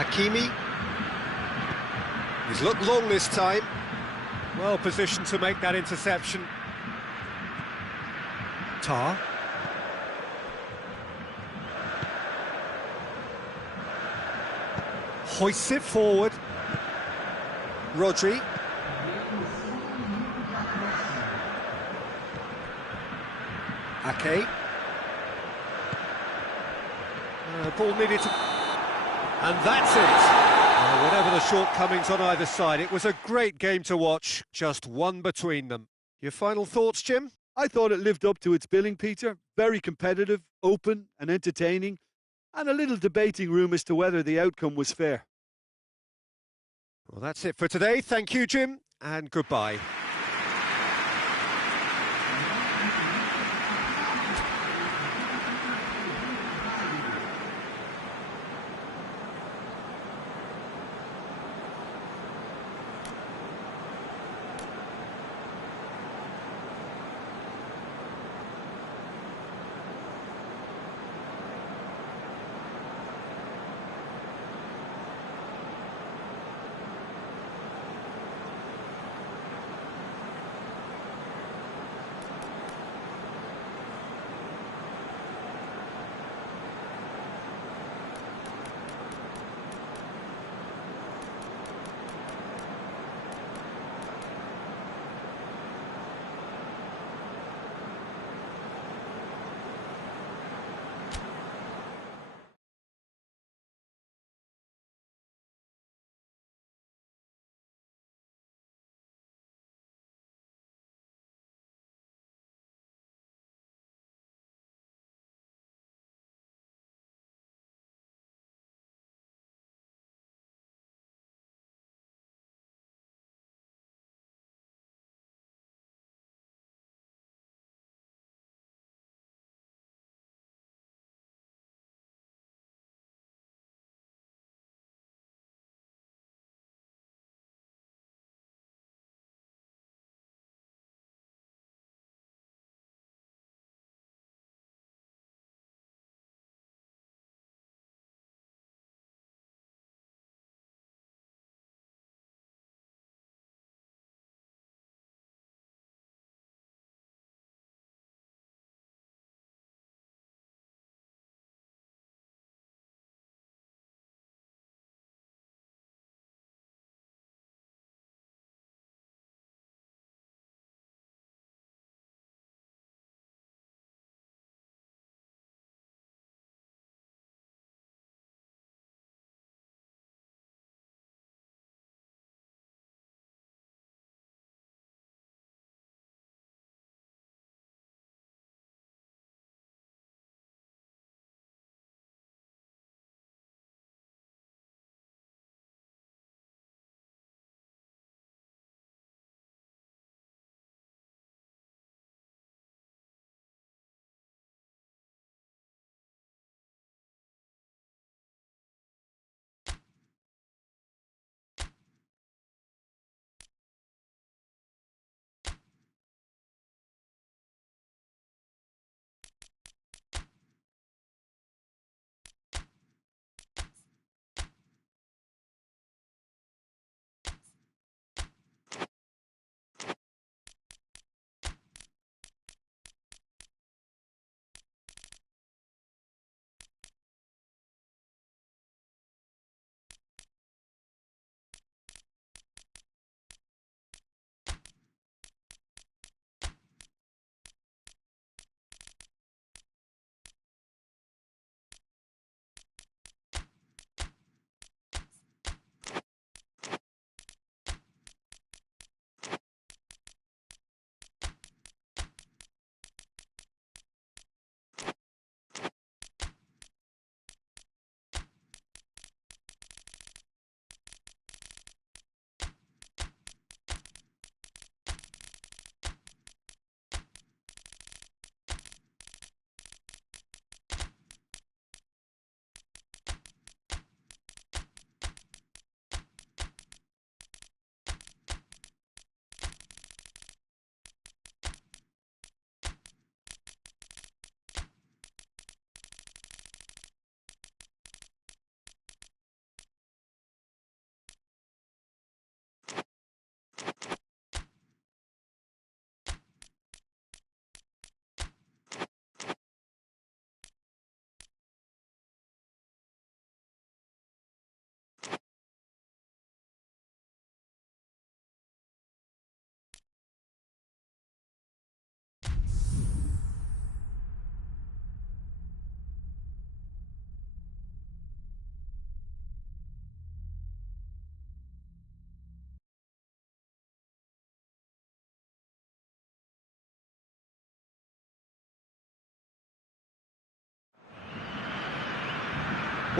Hakimi. He's looked long this time. Well positioned to make that interception. Tar. Hoists it forward. Rodri. Ake. Ball needed to... And that's it! Whatever the shortcomings on either side, it was a great game to watch, just one between them. Your final thoughts, Jim? I thought it lived up to its billing, Peter. Very competitive, open and entertaining, and a little debating room as to whether the outcome was fair. Well, that's it for today. Thank you, Jim, and goodbye.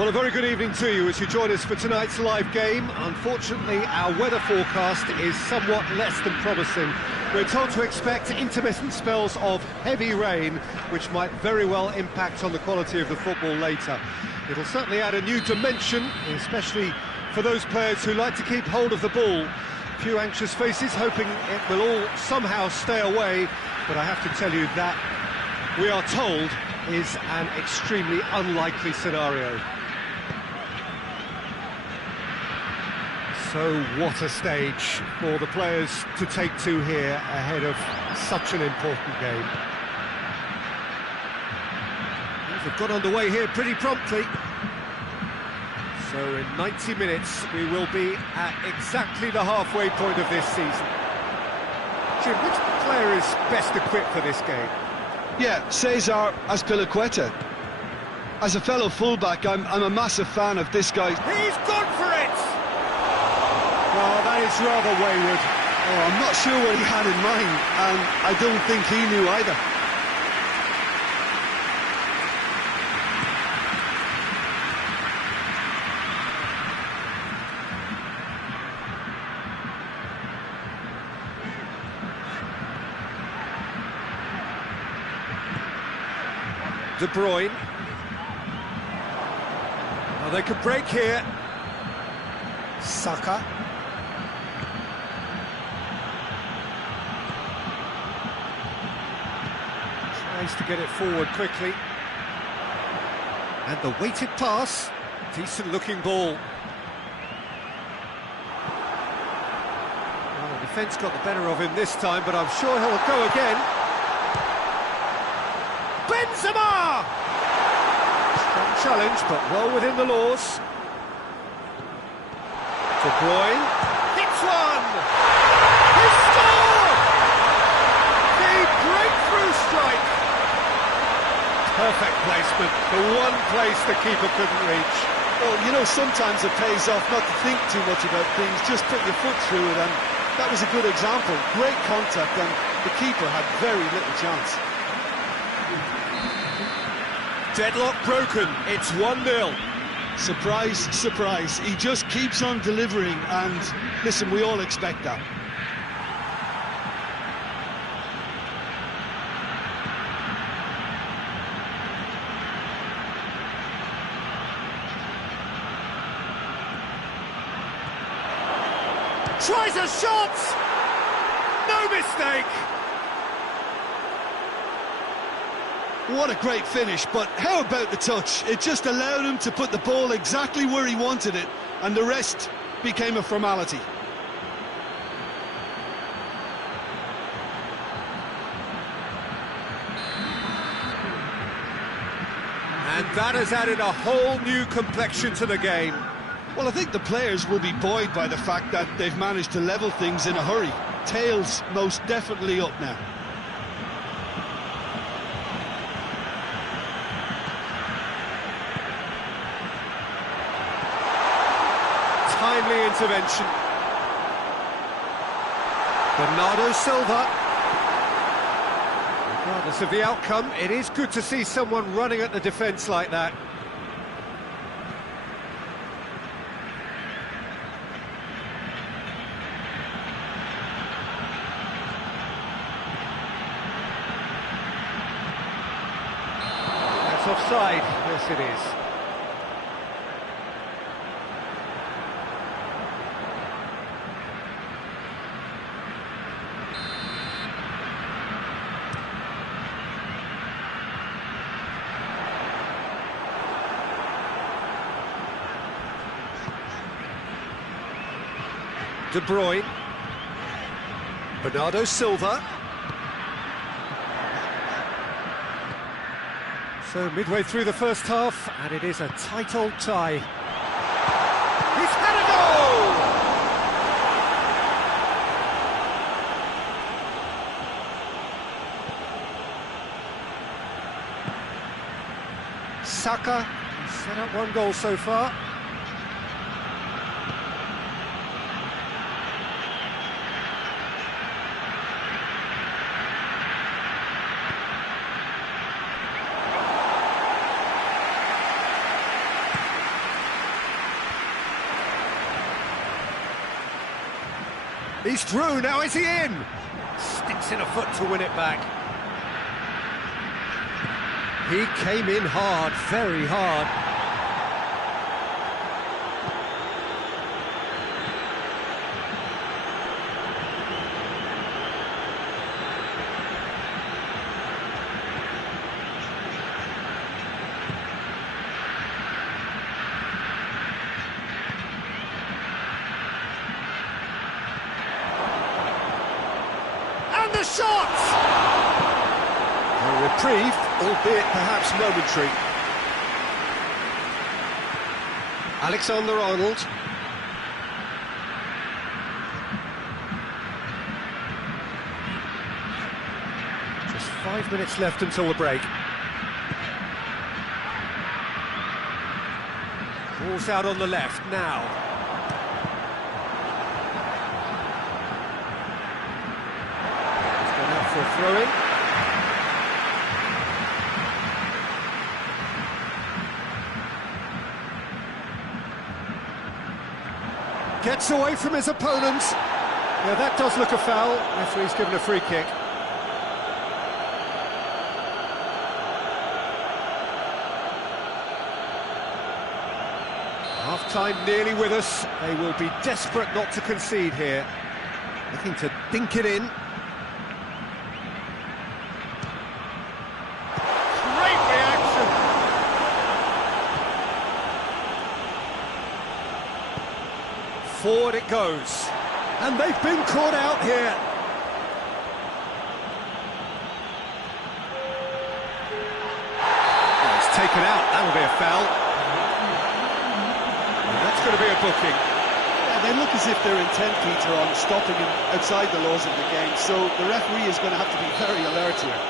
Well, a very good evening to you as you join us for tonight's live game. Unfortunately, our weather forecast is somewhat less than promising. We're told to expect intermittent spells of heavy rain, which might very well impact on the quality of the football later. It'll certainly add a new dimension, especially for those players who like to keep hold of the ball. A few anxious faces hoping it will all somehow stay away, but I have to tell you that we are told is an extremely unlikely scenario. So what a stage for the players to take to here ahead of such an important game. They've got underway here pretty promptly. So in 90 minutes we will be at exactly the halfway point of this season. Jim, which player is best equipped for this game? Yeah, Cesar Azpilicueta. As a fellow fullback, I'm a massive fan of this guy. He's gone for it! Oh, that is rather wayward. Oh, I'm not sure what he had in mind, and I don't think he knew either. De Bruyne. Well, they could break here. Saka. Tries to get it forward quickly. And the weighted pass. Decent looking ball. Well, the defence got the better of him this time, but I'm sure he'll go again. Benzema! Strong challenge, but well within the laws. De Bruyne hits one! He scored! The breakthrough strike! Perfect placement, the one place the keeper couldn't reach. Well, you know, sometimes it pays off not to think too much about things, just put your foot through it, and that was a good example. Great contact, and the keeper had very little chance. Deadlock broken, it's 1-0. Surprise, surprise, he just keeps on delivering, and listen, we all expect that. Tries a shot! No mistake! What a great finish, but how about the touch? It just allowed him to put the ball exactly where he wanted it, and the rest became a formality. And that has added a whole new complexion to the game. Well, I think the players will be buoyed by the fact that they've managed to level things in a hurry. Tails most definitely up now. Timely intervention. Bernardo Silva. Regardless of the outcome, it is good to see someone running at the defence like that. That's offside. Yes, it is. De Bruyne. Bernardo Silva. So midway through the first half, and it is a tight old tie. He's had a goal! Saka has set up one goal so far. He's through, now is he in? Sticks in a foot to win it back. He came in hard, very hard. And the shot! A reprieve, albeit perhaps momentary. Alexander-Arnold. Just 5 minutes left until the break. Ball's out on the left now. He's gone out for a throw-in. Gets away from his opponent. Yeah, that does look a foul. Referee's given a free kick. Half-time nearly with us. They will be desperate not to concede here. Looking to dink it in. Great reaction. Forward it goes. And they've been caught out here. Oh, it's taken out. That'll be a foul. That's going to be a booking. Yeah, they look as if their intent, Peter, on stopping him outside the laws of the game, so the referee is going to have to be very alert here.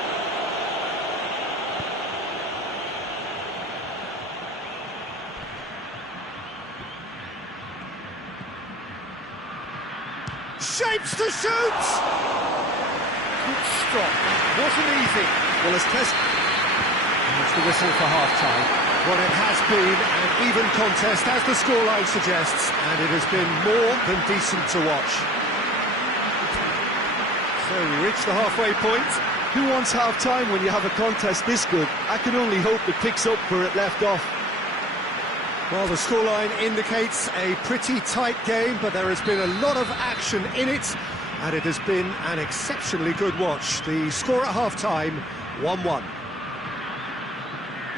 Shapes to shoot! Good stop. Wasn't easy. Well, as test... That's the whistle for half-time. Well, it has been an even contest, as the scoreline suggests, and it has been more than decent to watch. So we reach the halfway point. Who wants half-time when you have a contest this good? I can only hope it picks up where it left off. Well, the scoreline indicates a pretty tight game, but there has been a lot of action in it, and it has been an exceptionally good watch. The score at half-time, 1-1.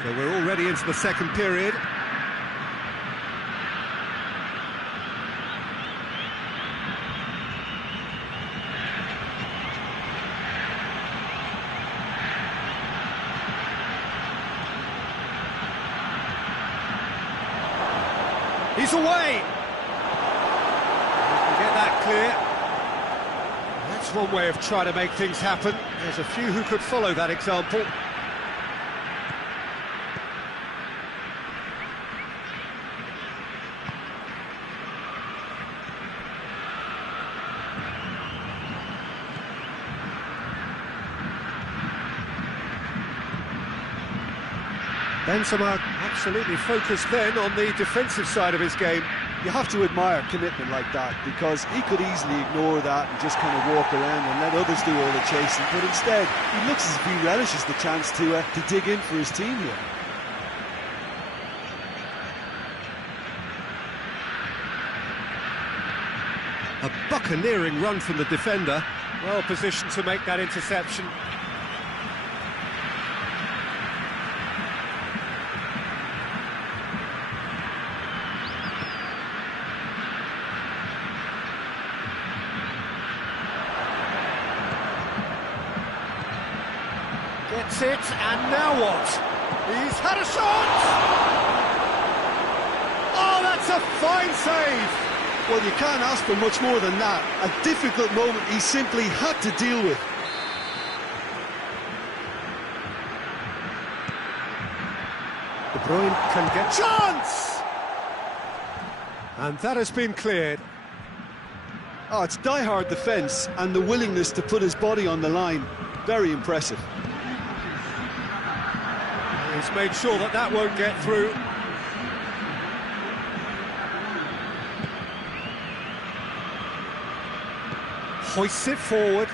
So we're already into the second period. He's away! We can get that clear. That's one way of trying to make things happen. There's a few who could follow that example. Benzema absolutely focused then on the defensive side of his game. You have to admire commitment like that, because he could easily ignore that and just kind of walk around and let others do all the chasing, but instead he looks as if he relishes the chance to dig in for his team here. A buccaneering run from the defender, well positioned to make that interception. Gets it, and now what? He's had a shot! Oh, that's a fine save! Well, you can't ask for much more than that. A difficult moment he simply had to deal with. De Bruyne can get chance! And that has been cleared. Oh, it's die-hard defence and the willingness to put his body on the line. Very impressive. He's made sure that that won't get through. hoists it forward.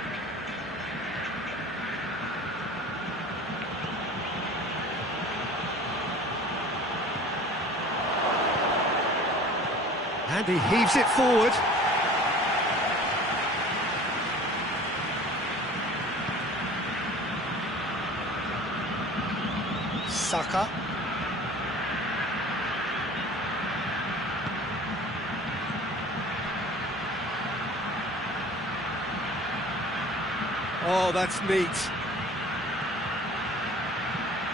And he heaves it forward. Saka. Oh, that's neat.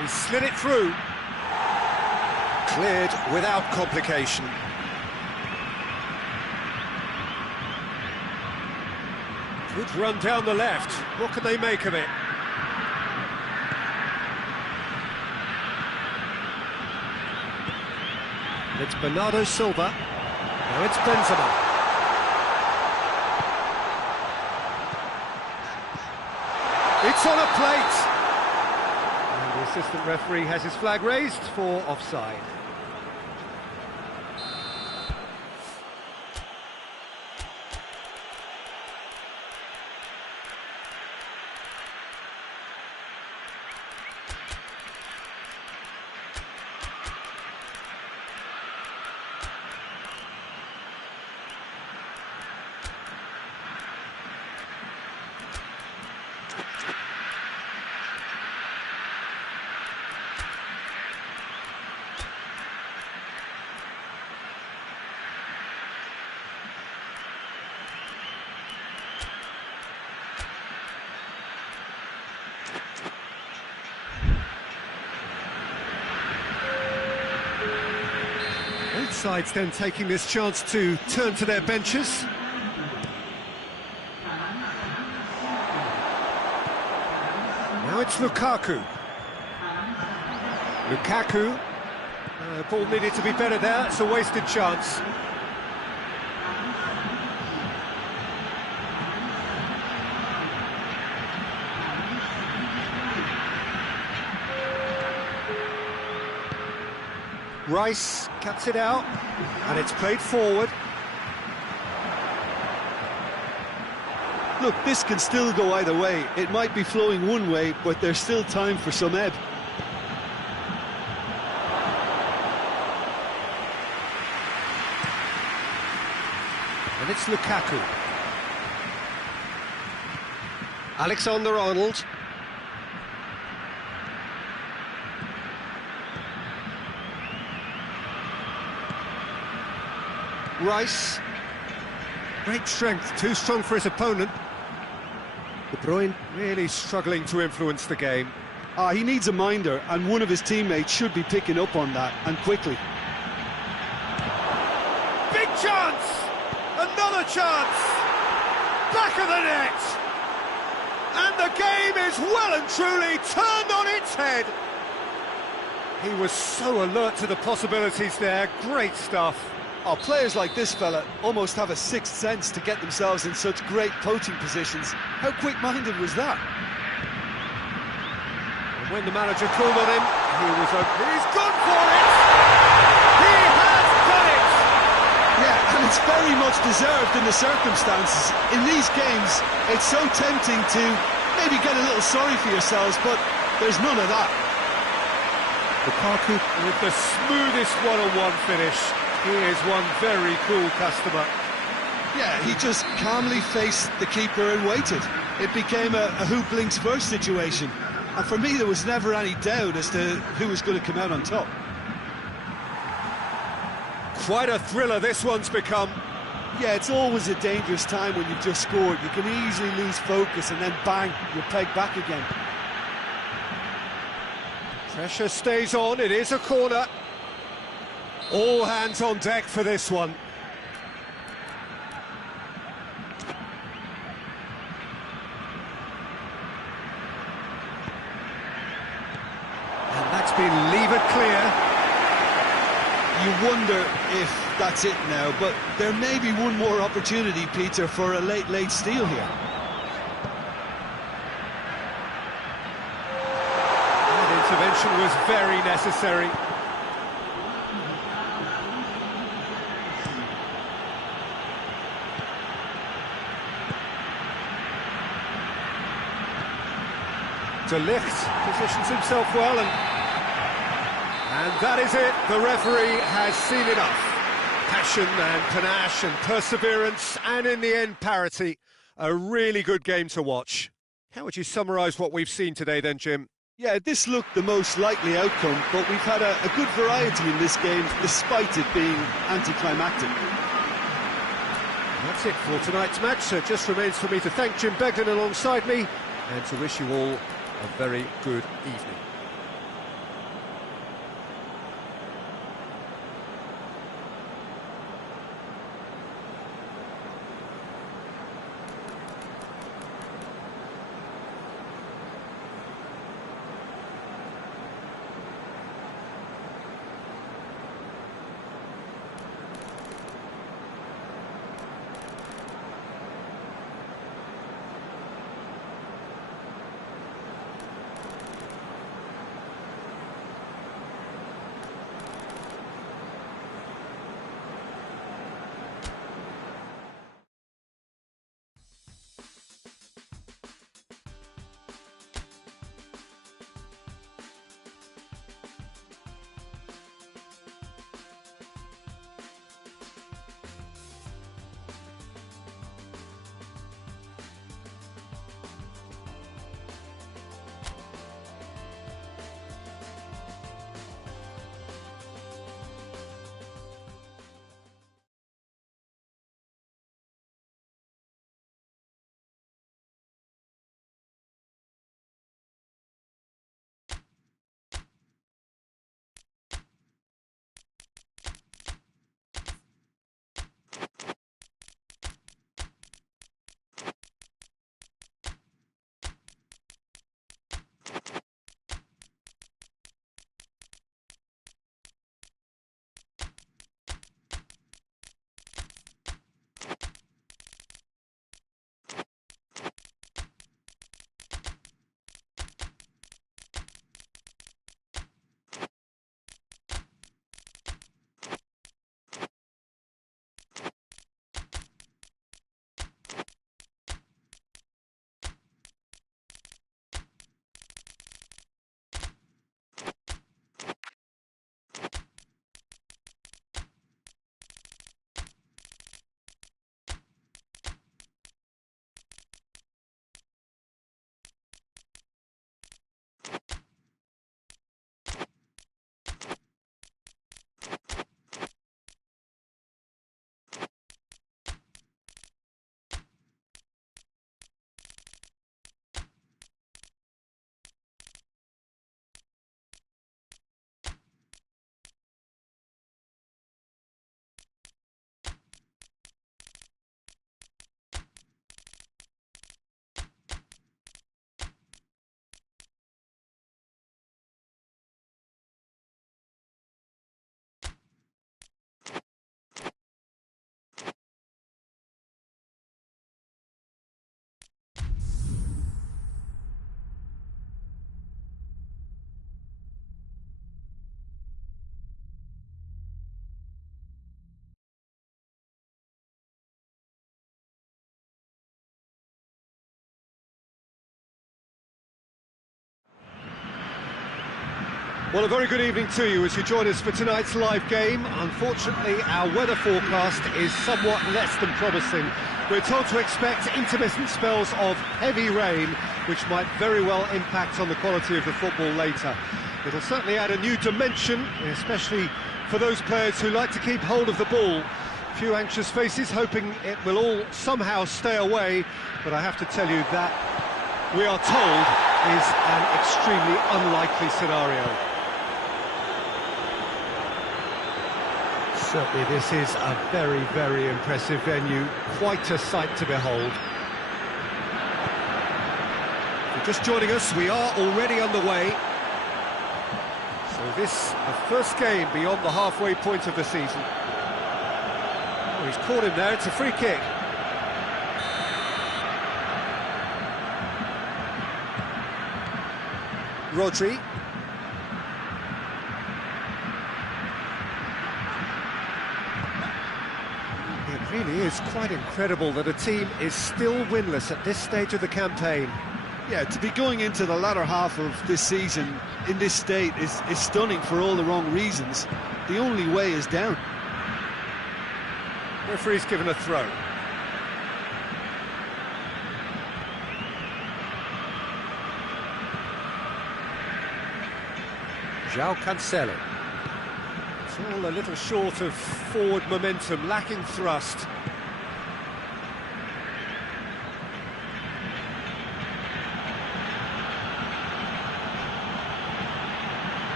He slid it through. Cleared without complication. Good run down the left. What can they make of it? It's Bernardo Silva. Now it's Benzema. It's on a plate. And the assistant referee has his flag raised for offside. Both sides then taking this chance to turn to their benches. Now it's Lukaku. Ball needed to be better there, it's a wasted chance. Rice cuts it out, and it's played forward. Look, this can still go either way. It might be flowing one way, but there's still time for some ebb. And it's Lukaku. Alexander-Arnold. Rice. Great strength, too strong for his opponent. De Bruyne really struggling to influence the game. He needs a minder, and one of his teammates should be picking up on that, and quickly. Big chance! Another chance! Back of the net! And the game is well and truly turned on its head. He was so alert to the possibilities there. Great stuff. Oh, players like this fella almost have a sixth sense to get themselves in such great poaching positions. How quick-minded was that? And when the manager called on him, he's gone for it! He has done it! Yeah, and it's very much deserved in the circumstances. In these games, it's so tempting to maybe get a little sorry for yourselves, but there's none of that. Lukaku with the smoothest one-on-one finish. He is one very cool customer. Yeah, he just calmly faced the keeper and waited. It became a who blinks first situation. And for me, there was never any doubt as to who was going to come out on top. Quite a thriller this one's become. Yeah, it's always a dangerous time when you've just scored. You can easily lose focus and then bang, you're pegged back again. Pressure stays on, it is a corner. All hands on deck for this one. And that's been levered clear. You wonder if that's it now, but there may be one more opportunity, Peter, for a late steal here. That intervention was very necessary. De Ligt positions himself well, and that is it. The referee has seen enough. Passion and panache and perseverance, and in the end, parity. A really good game to watch. How would you summarise what we've seen today then, Jim? Yeah, this looked the most likely outcome, but we've had a good variety in this game, despite it being anticlimactic. That's it for tonight's match, so it just remains for me to thank Jim Beglin alongside me, and to wish you all a very good evening. Well, a very good evening to you as you join us for tonight's live game. Unfortunately, our weather forecast is somewhat less than promising. We're told to expect intermittent spells of heavy rain, which might very well impact on the quality of the football later. It'll certainly add a new dimension, especially for those players who like to keep hold of the ball. A few anxious faces hoping it will all somehow stay away, but I have to tell you that we are told is an extremely unlikely scenario. Certainly this is a very, very impressive venue, quite a sight to behold. If you're just joining us, we are already underway. So this, the first game beyond the halfway point of the season. Oh, he's caught him there, it's a free kick. Rodri. It really is quite incredible that a team is still winless at this stage of the campaign. Yeah, to be going into the latter half of this season in this state is stunning for all the wrong reasons. The only way is down. Referee's given a throw. João Cancelo. It's all a little short of forward momentum, lacking thrust.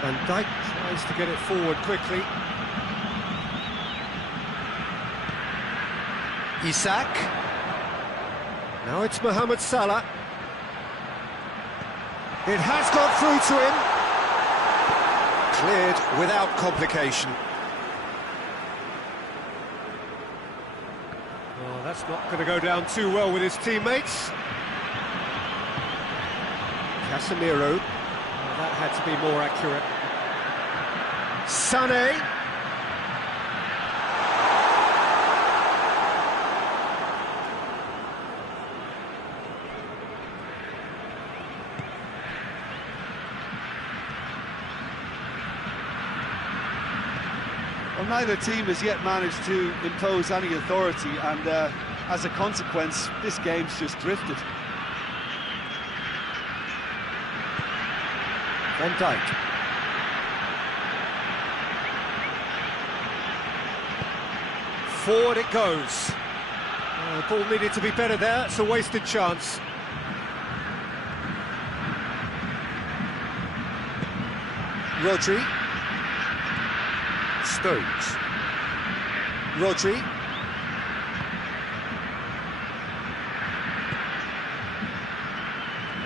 Van Dijk tries to get it forward quickly. Isak. Now it's Mohamed Salah. It has got through to him. Cleared without complication. Oh, that's not going to go down too well with his teammates. Casemiro. Oh, that had to be more accurate. Sané. Well, neither team has yet managed to impose any authority, and as a consequence, this game's just drifted. Van Dijk. Forward it goes. The ball needed to be better there. It's a wasted chance. Rodri. Stones. Rodri.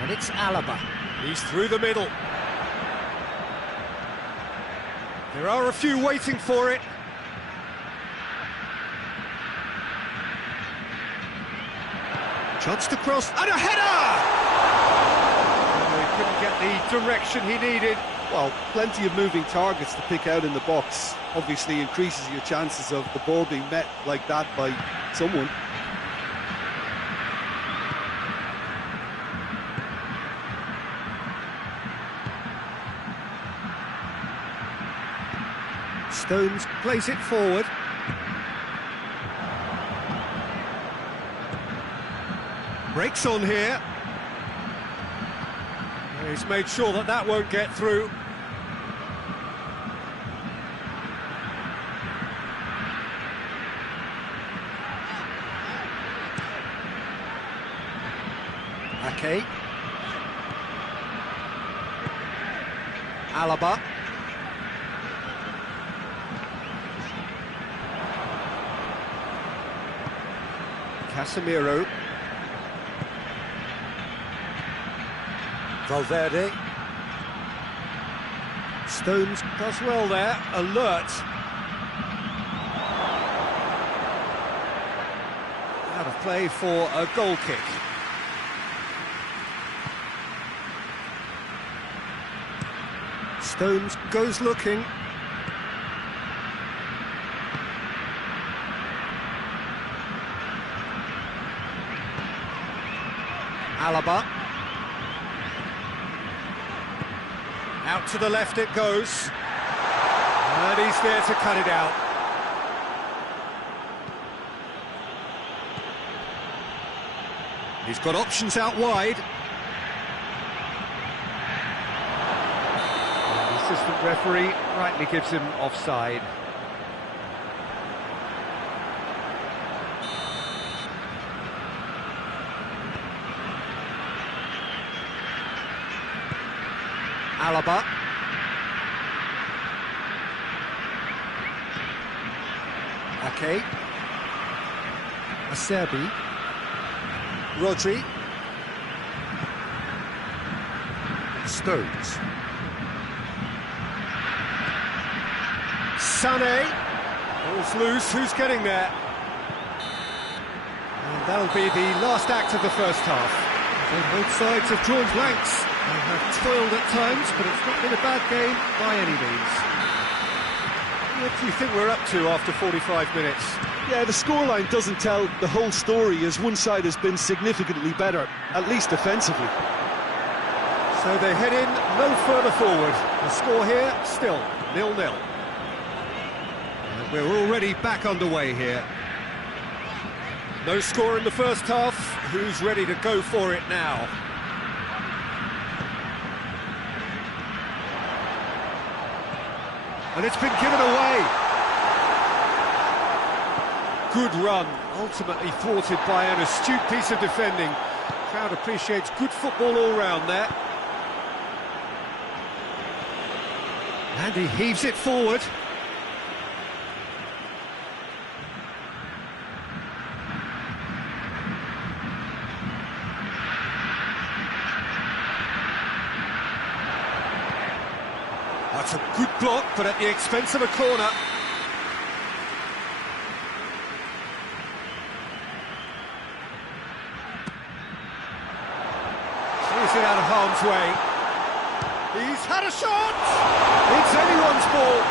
And it's Alaba. He's through the middle. There are a few waiting for it. Chance to cross, and a header! Oh, he couldn't get the direction he needed. Well, plenty of moving targets to pick out in the box. Obviously increases your chances of the ball being met like that by someone. Stones plays it forward. Breaks on here. He's made sure that that won't get through. Ake. Alaba. Casemiro. Valverde. Stones does well there, alert. Out of play for a goal kick. Stones goes looking. Alaba. Out to the left it goes. And he's there to cut it out. He's got options out wide. And the assistant referee rightly gives him offside. Alaba. Ake. Acerbi. Rodri. Stones. Sané. Ball's loose, who's getting there? And that'll be the last act of the first half. So both sides have drawn blanks. They have toiled at times, but it's not been a bad game by any means. What do you think we're up to after 45 minutes? Yeah, the scoreline doesn't tell the whole story, as one side has been significantly better, at least defensively. So they head in no further forward. The score here, still 0-0. And we're already back underway here. No score in the first half. Who's ready to go for it now? And it's been given away. Good run, ultimately thwarted by an astute piece of defending. Crowd appreciates good football all round there. And he heaves it forward. That's a good block, but at the expense of a corner. Clears it out of harm's way. He's had a shot! It's anyone's ball.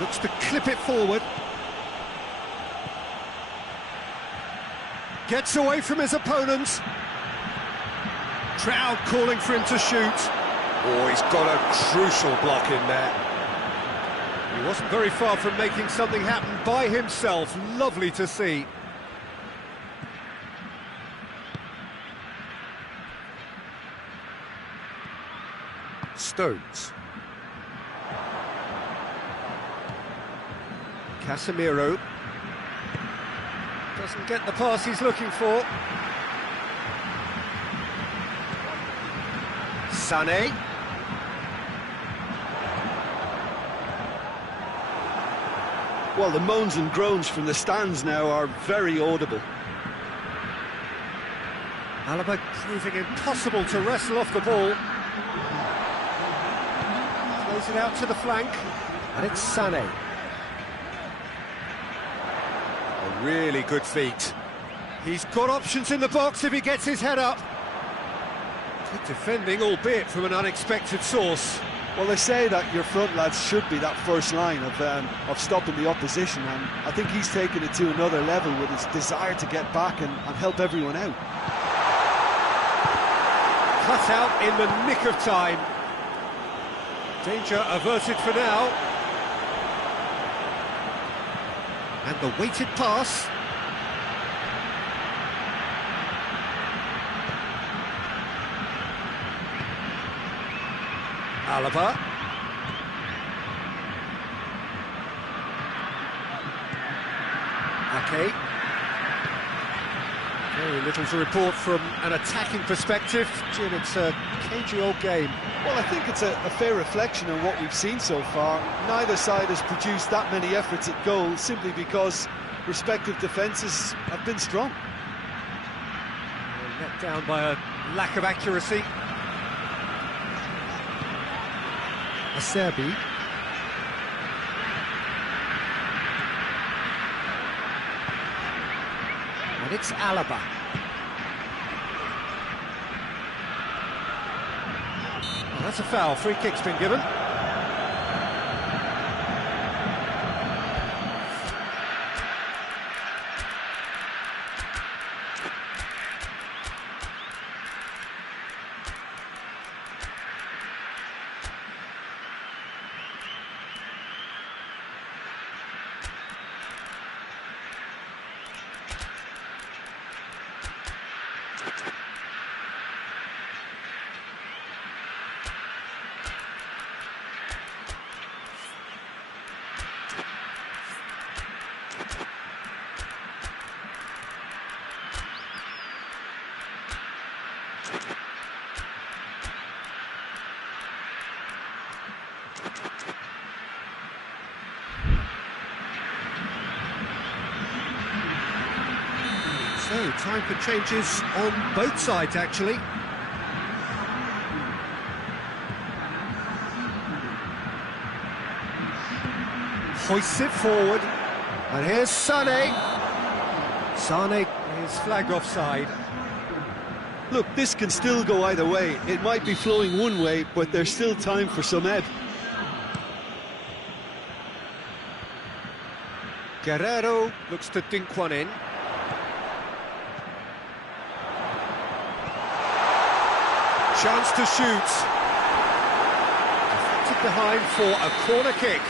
Looks to clip it forward. Gets away from his opponents. Crowd calling for him to shoot. Oh, he's got a crucial block in there. He wasn't very far from making something happen by himself. Lovely to see. Stones. Casemiro. Doesn't get the pass he's looking for. Sané. Well, the moans and groans from the stands now are very audible. Alaba proving impossible to wrestle off the ball. Throws it out to the flank, and it's Sané. A really good feat. He's got options in the box if he gets his head up. Good defending, albeit from an unexpected source. Well, they say that your front lads should be that first line of stopping the opposition, and I think he's taken it to another level with his desire to get back and help everyone out. Cut out in the nick of time. Danger averted for now. And the weighted pass. Alaba. Ake. Very little to report from an attacking perspective. Jim, it's a cagey old game. Well, I think it's a fair reflection on what we've seen so far. Neither side has produced that many efforts at goal simply because respective defences have been strong. Let down by a lack of accuracy. Acerbi. And it's Alaba. Oh, that's a foul. Free kick's been given. So, time for changes on both sides, actually. Hoists it forward, and here's Sané. Sané is flagged offside. Look, this can still go either way. It might be flowing one way, but there's still time for some ebb. Guerrero looks to dink one in. Chance to shoot. Deflected behind for a corner kick.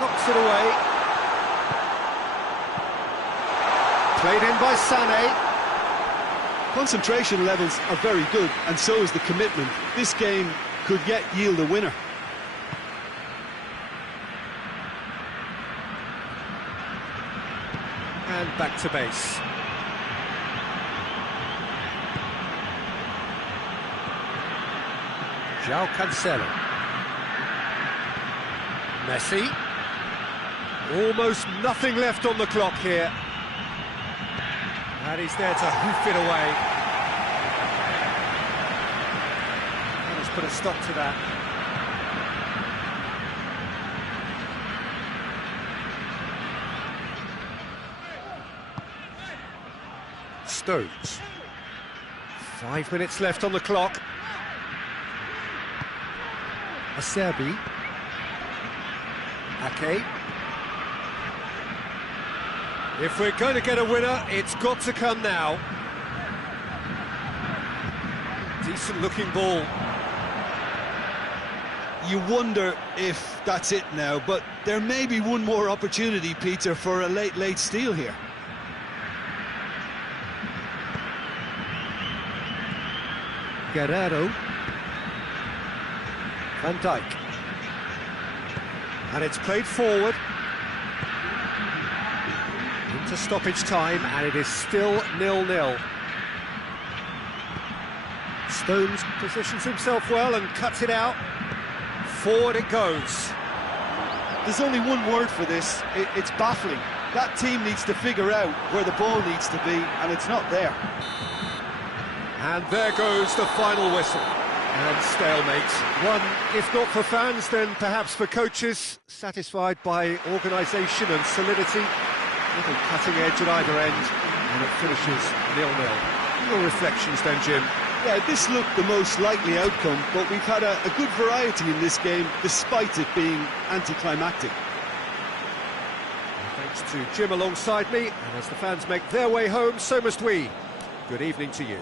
Knocks it away. Played in by Sané. Concentration levels are very good, and so is the commitment. This game could yet yield a winner. And back to base. João Cancelo. Messi. Almost nothing left on the clock here. And he's there to hoof it away. And he's put a stop to that. Stones. 5 minutes left on the clock. Acerbi. Ake. If we're going to get a winner, it's got to come now. Decent looking ball. You wonder if that's it now, but there may be one more opportunity, Peter, for a late steal here. Guerrero. Van Dijk. And it's played forward. Into stoppage time, and it is still 0-0. Stones positions himself well and cuts it out. Forward it goes. There's only one word for this. It's baffling. That team needs to figure out where the ball needs to be, and it's not there. And there goes the final whistle. And stalemate. One, if not for fans, then perhaps for coaches, satisfied by organisation and solidity. Little cutting edge at either end, and it finishes 0-0. Your reflections then, Jim? Yeah, this looked the most likely outcome, but we've had a good variety in this game, despite it being anticlimactic. Thanks to Jim alongside me, and as the fans make their way home, so must we. Good evening to you.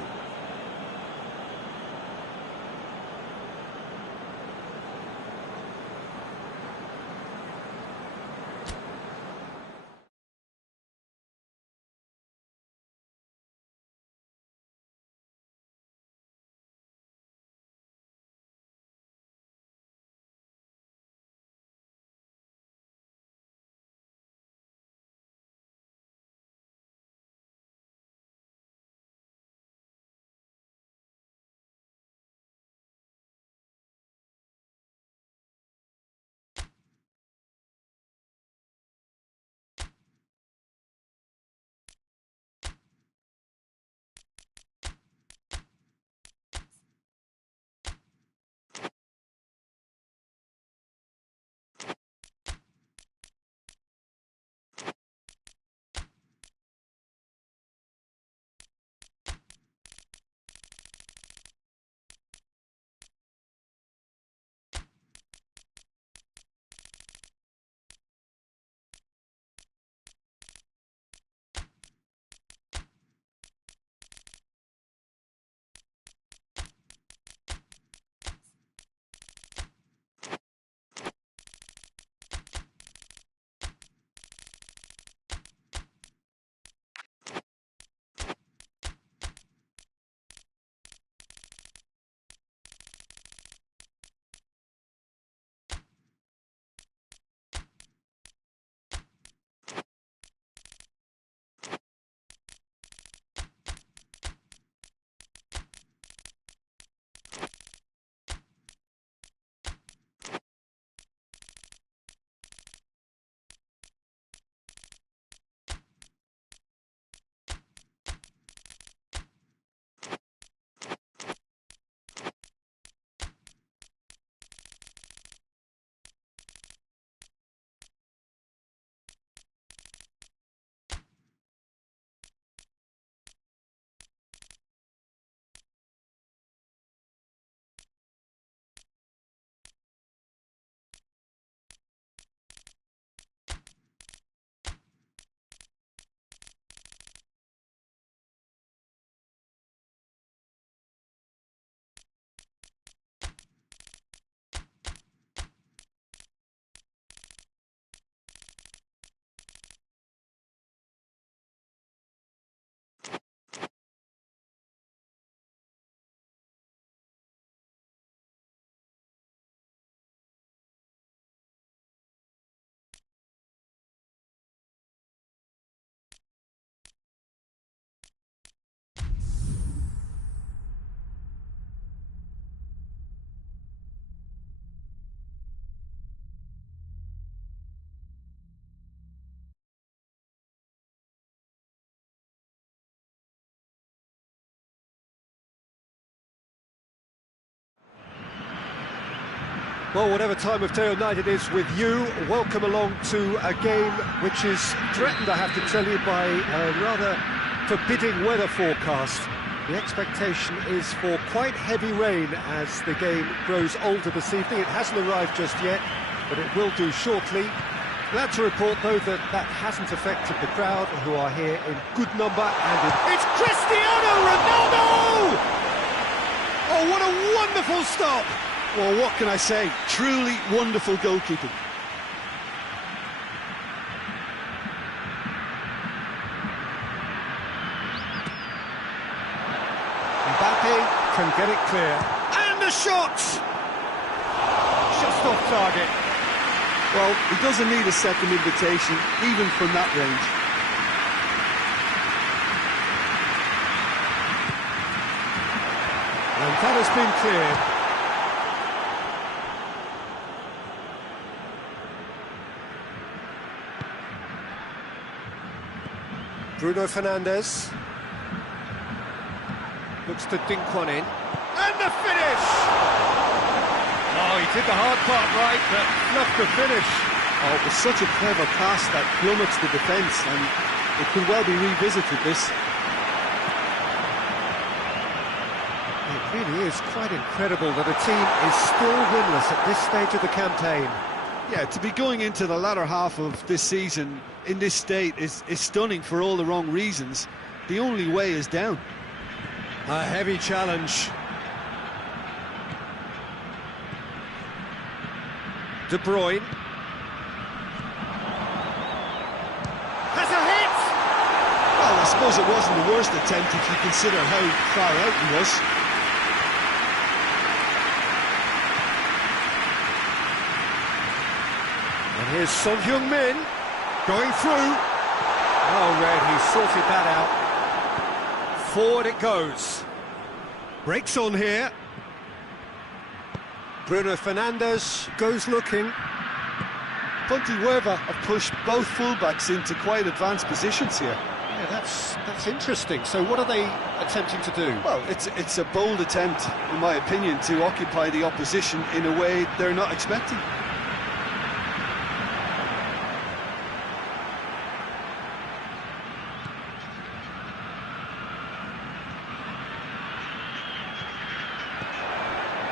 Well, whatever time of day or night it is with you, welcome along to a game which is threatened, I have to tell you, by a rather forbidding weather forecast. The expectation is for quite heavy rain as the game grows older this evening. It hasn't arrived just yet, but it will do shortly. Glad to report, though, that hasn't affected the crowd, who are here in good number. And it's Cristiano Ronaldo! Oh, what a wonderful stop! Well, what can I say? Truly wonderful goalkeeping. Mbappe can get it clear. And the shot! Just off target. Well, he doesn't need a second invitation, even from that range. And that has been cleared. Bruno Fernandes looks to dink one in, and the finish! Oh, he did the hard part right, but fluffed the finish. Oh, it was such a clever pass that plummets the defence, and it could well be revisited, this. It really is quite incredible that a team is still winless at this stage of the campaign. Yeah, to be going into the latter half of this season in this state is stunning for all the wrong reasons. The only way is down. A heavy challenge. De Bruyne. Has a hit! Well, I suppose it wasn't the worst attempt if you consider how far out he was. And here's Son Heung-min going through. Oh, Red, he sorted that out. Forward it goes. Breaks on here. Bruno Fernandes goes looking. Ponte Huerva have pushed both fullbacks into quite advanced positions here. Yeah, that's interesting. So what are they attempting to do? Well, it's a bold attempt, in my opinion, to occupy the opposition in a way they're not expecting.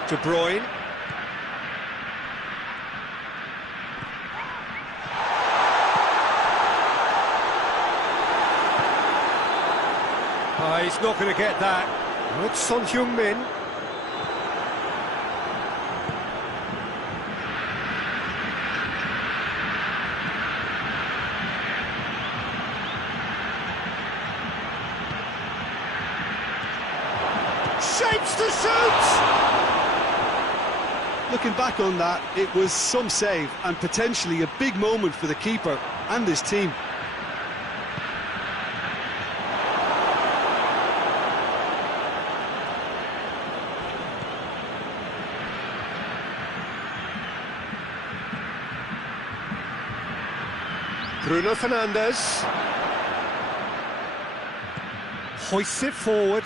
De Bruyne. Oh, he's not going to get that. Oh, it's Son Heung-min. Shapes to shoot! Looking back on that, it was some save and potentially a big moment for the keeper and his team. Bruno Fernandes hoists it forward.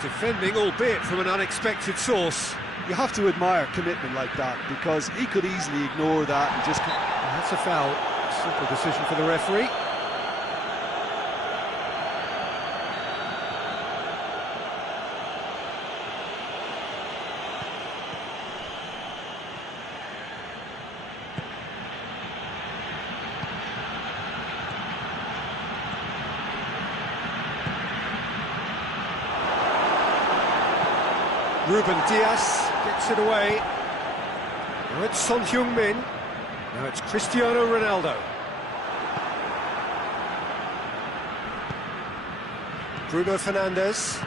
Defending, albeit from an unexpected source. You have to admire commitment like that, because he could easily ignore that and just... That's a foul. Simple decision for the referee. Ruben Dias gets it away. Now it's Son Heung-min. Now it's Cristiano Ronaldo. Bruno Fernandes.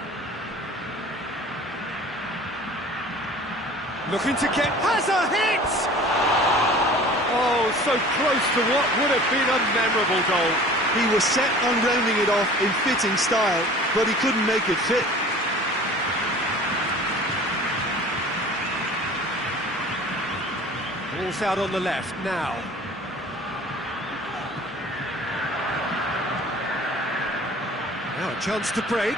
Looking to get... has a hit! Oh, so close to what would have been a memorable goal. He was set on rounding it off in fitting style, but he couldn't make it fit. Ball's out on the left now. Now a chance to break.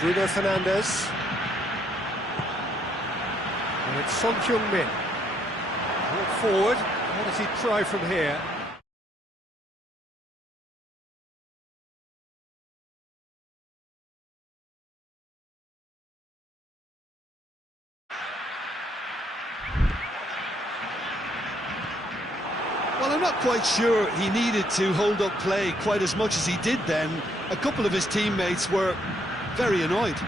Bruno Fernandes. And it's Son Heung-min. Brought forward. What does he try from here? Well, I'm not quite sure he needed to hold up play quite as much as he did then. A couple of his teammates were very annoyed. He's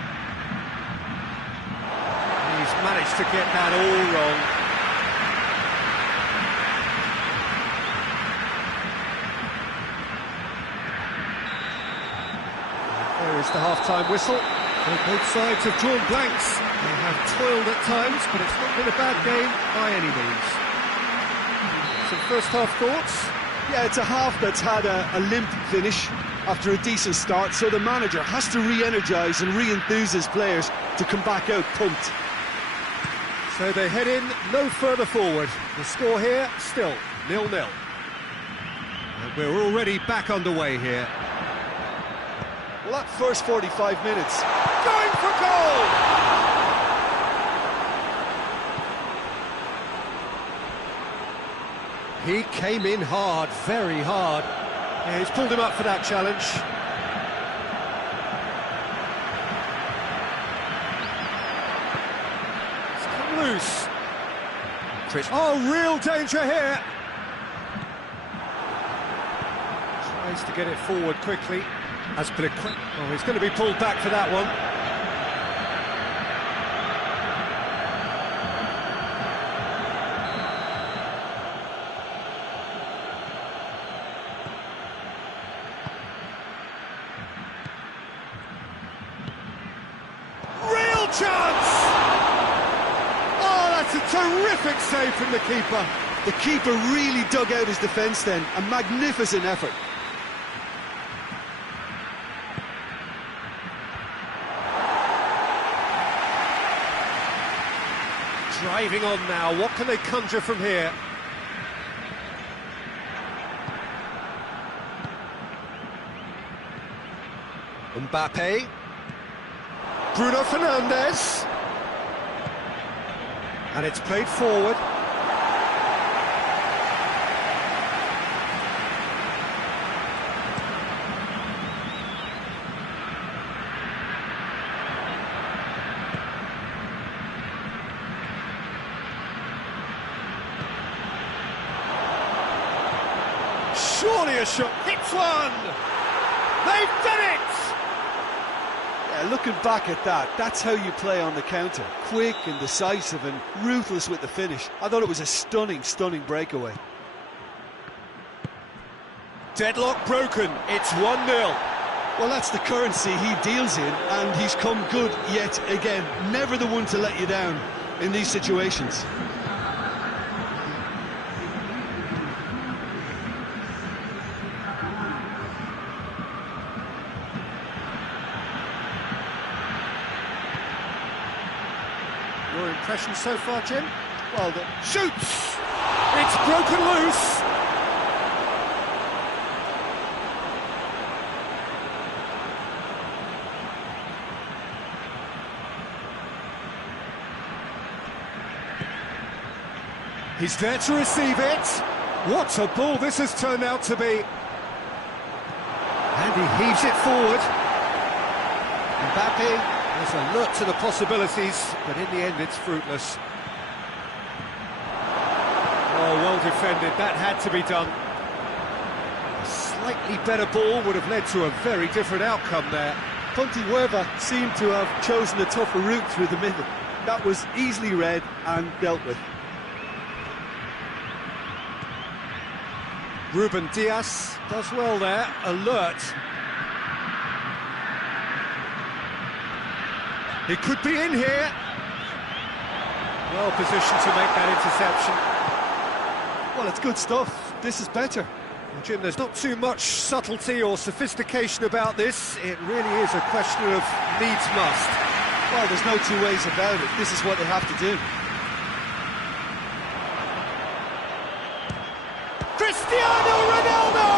managed to get that all wrong. There is the half-time whistle. Both sides have drawn blanks. They have toiled at times, but it's not been a bad game by any means. Some first-half thoughts? Yeah, it's a half that's had a limp finish after a decent start, so the manager has to re-energise and re-enthuse his players to come back out pumped. So they head in no further forward. The score here, still 0-0. And we're already back underway here. Well, that first 45 minutes, going for goal! He came in hard, very hard. Yeah, he's pulled him up for that challenge. It's come loose. Oh, real danger here. Tries to get it forward quickly. Oh, he's going to be pulled back for that one. Chance! Oh, that's a terrific save from the keeper. The keeper really dug out his defence then. A magnificent effort. Driving on now. What can they conjure from here? Mbappe. Bruno Fernandes. And it's played forward. Surely a shot. Hits one! They've done it! Looking back at that, that's how you play on the counter. Quick and decisive and ruthless with the finish. I thought it was a stunning, stunning breakaway. Deadlock broken, it's 1-0. Well, that's the currency he deals in, and he's come good yet again. Never the one to let you down in these situations. Your impression so far, Jim? Well, the shoots! It's broken loose! He's there to receive it. What a ball this has turned out to be. And he heaves it forward. Mbappe is alert to the possibilities, but in the end it's fruitless. Oh, well defended, that had to be done. A slightly better ball would have led to a very different outcome there. Pontevedra seemed to have chosen a tougher route through the middle. That was easily read and dealt with. Ruben Dias does well there, alert. He could be in here. Well positioned to make that interception. Well, it's good stuff. This is better. Well, Jim, there's not too much subtlety or sophistication about this. It really is a question of needs must. Well, there's no two ways about it. This is what they have to do. Cristiano Ronaldo!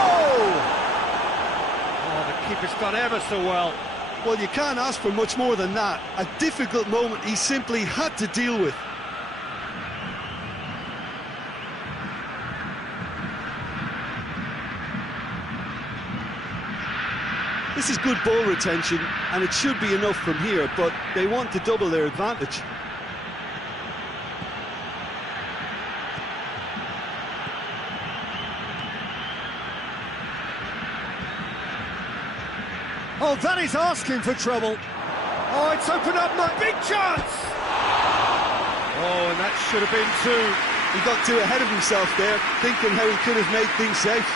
Oh, the keeper's done ever so well. Well, you can't ask for much more than that. A difficult moment he simply had to deal with. This is good ball retention, and it should be enough from here, but they want to double their advantage. Oh, that is asking for trouble. Oh, it's opened up my big chance. Oh, and that should have been two. He got too ahead of himself there, thinking how he could have made things safe.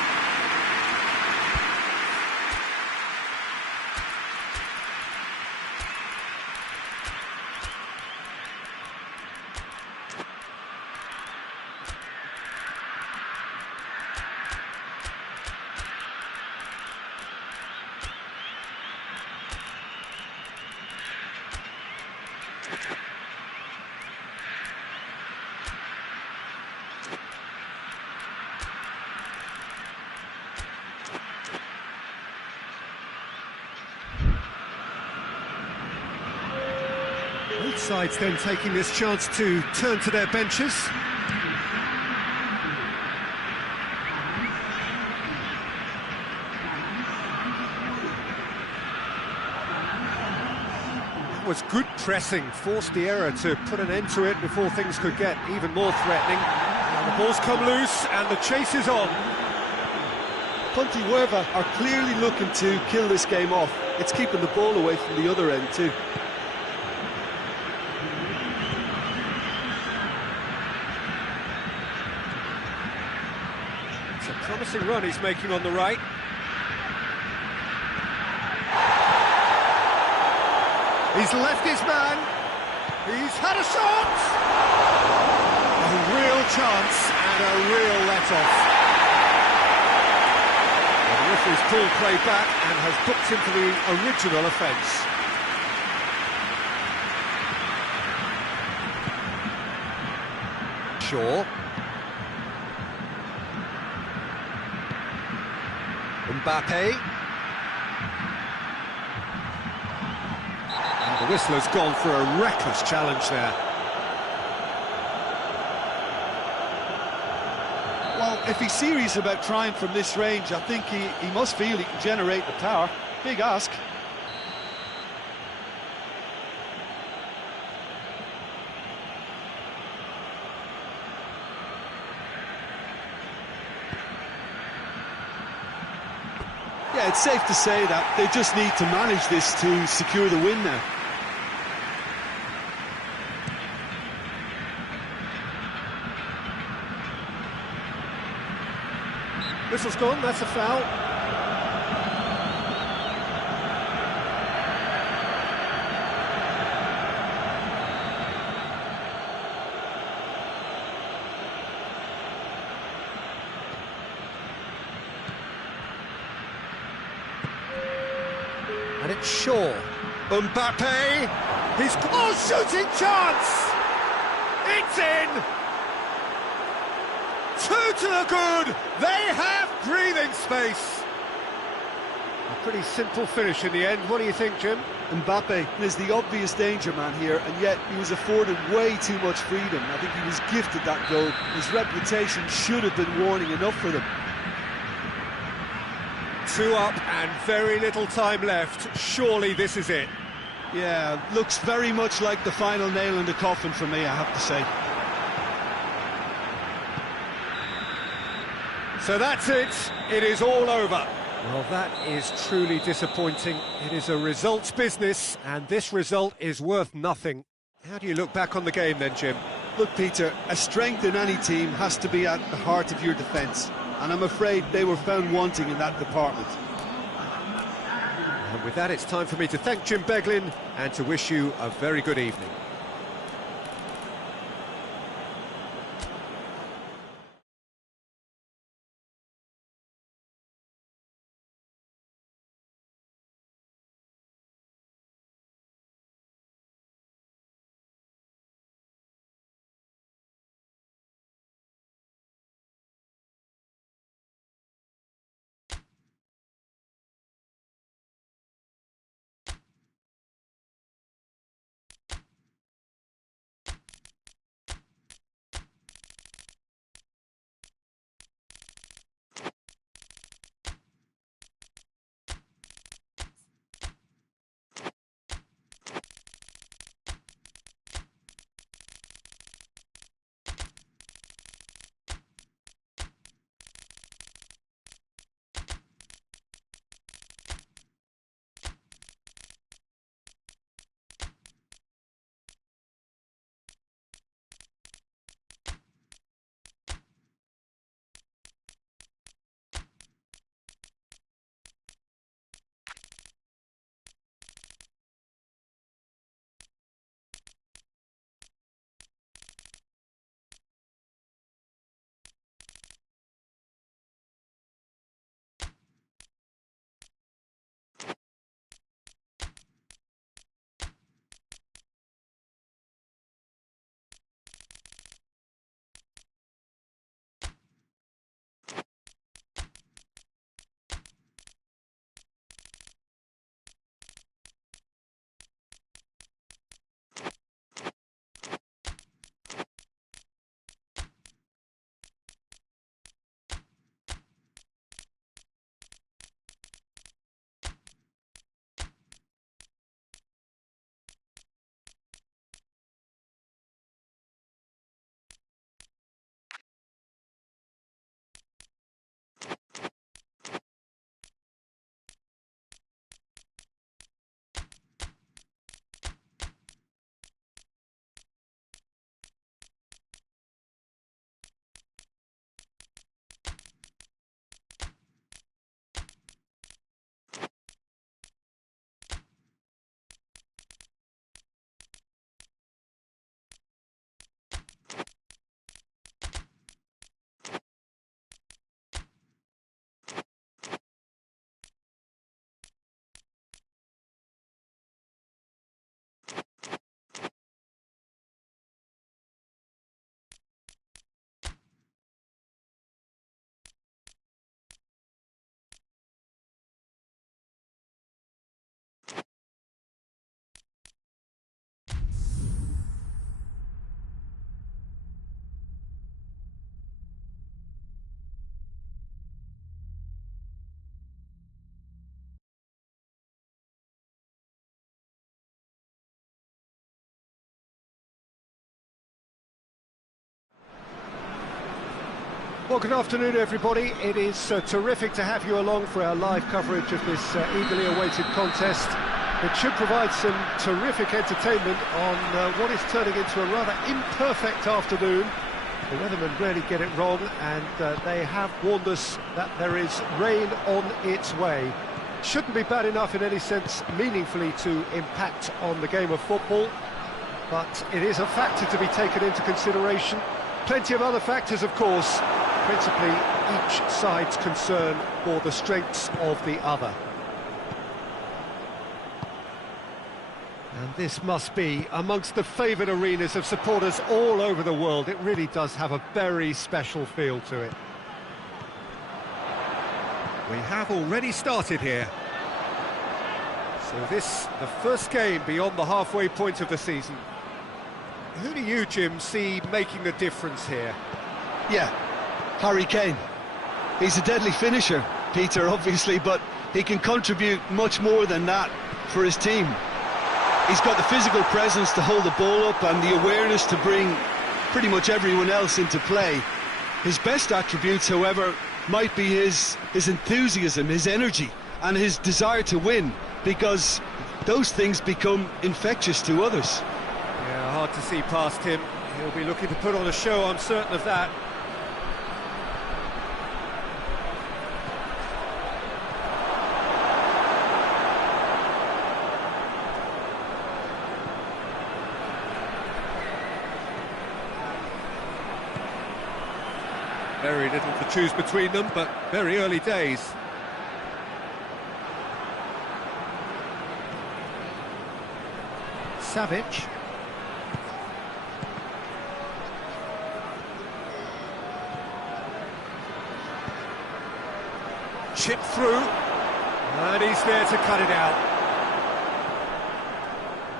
Both sides then taking this chance to turn to their benches. That was good pressing, forced the error to put an end to it before things could get even more threatening. Now the ball's come loose and the chase is on. Punty Huerva are clearly looking to kill this game off. It's keeping the ball away from the other end too. It's a promising run he's making on the right. He's left his man. He's had a shot. A real chance and a real let-off. The referee's pulled play back and has booked him for the original offence. Shaw. Mbappe. And the whistler's gone for a reckless challenge there. Well, if he's serious about trying from this range, I think he must feel he can generate the power. Big ask. Yeah, it's safe to say that they just need to manage this to secure the win now. Whistle's gone, that's a foul. And it's Shaw. Mbappe. He's... Oh, shooting chance! It's in! Two to the good! They have breathing space! A pretty simple finish in the end. What do you think, Jim? Mbappe is the obvious danger man here, and yet he was afforded way too much freedom. I think he was gifted that goal. His reputation should have been warning enough for them. 2 up and very little time left. Surely this is it. Yeah, looks very much like the final nail in the coffin for me, I have to say. So that's it. It is all over. Well, that is truly disappointing. It is a results business, and this result is worth nothing. How do you look back on the game then, Jim? Look, Peter, a strength in any team has to be at the heart of your defence, and I'm afraid they were found wanting in that department. And with that, it's time for me to thank Jim Beglin and to wish you a very good evening. Well, good afternoon, everybody. It is terrific to have you along for our live coverage of this eagerly awaited contest. It should provide some terrific entertainment on what is turning into a rather imperfect afternoon. The weathermen rarely get it wrong, and they have warned us that there is rain on its way. Shouldn't be bad enough in any sense meaningfully to impact on the game of football, but it is a factor to be taken into consideration. Plenty of other factors, of course, principally each side's concern for the strengths of the other. And this must be amongst the favoured arenas of supporters all over the world. It really does have a very special feel to it. We have already started here. So this, the first game beyond the halfway point of the season. Who do you, Jim, see making the difference here? Yeah, Harry Kane. He's a deadly finisher, Peter, obviously, but he can contribute much more than that for his team. He's got the physical presence to hold the ball up and the awareness to bring pretty much everyone else into play. His best attributes, however, might be his enthusiasm, his energy, and his desire to win, because those things become infectious to others. Yeah, hard to see past him. He'll be looking to put on a show, I'm certain of that. Very little to choose between them, but very early days. Savic. Chip through, and he's there to cut it out.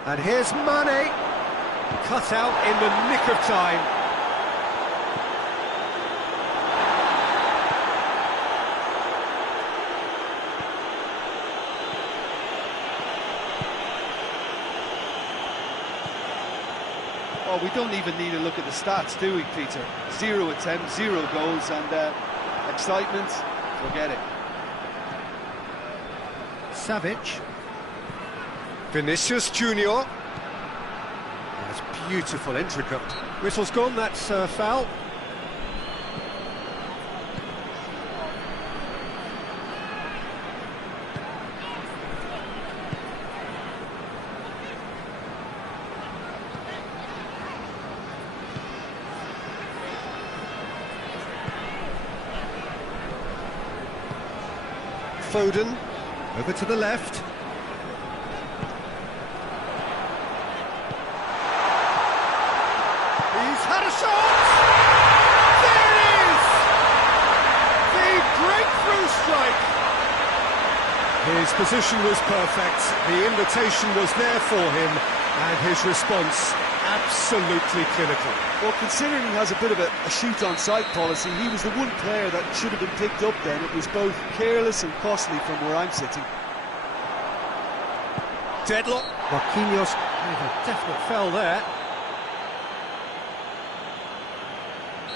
And here's Mane, cut out in the nick of time. Oh, we don't even need to look at the stats, do we, Peter? 0 attempts, 0 goals, and excitement, forget it. Savic. Vinicius Junior. That's beautiful, intricate. Whistle's gone, that's foul. Foden, over to the left. He's had a shot! There it is! The breakthrough strike! His position was perfect, the invitation was there for him, and his response absolutely clinical. Well, considering he has a bit of a shoot-on-sight policy, he was the one player that should have been picked up then. It was both careless and costly from where I'm sitting. Deadlock. Marquinhos with a definite foul there.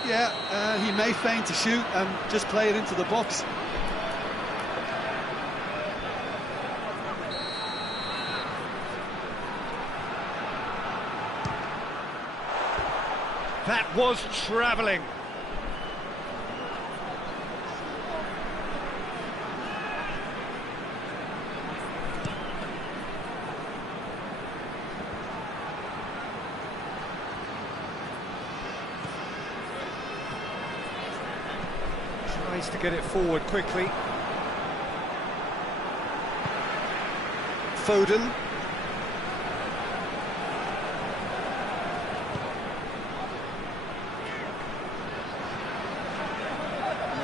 Yeah, he may feign to shoot and just play it into the box. That was travelling. Tries to get it forward quickly. Foden.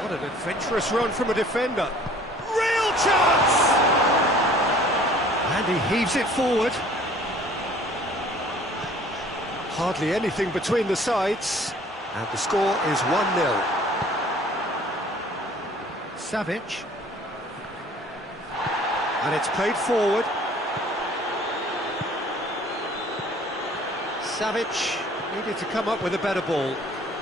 What an adventurous run from a defender. Real chance! And he heaves it forward. Hardly anything between the sides. And the score is 1-0. Savic. And it's played forward. Savic needed to come up with a better ball.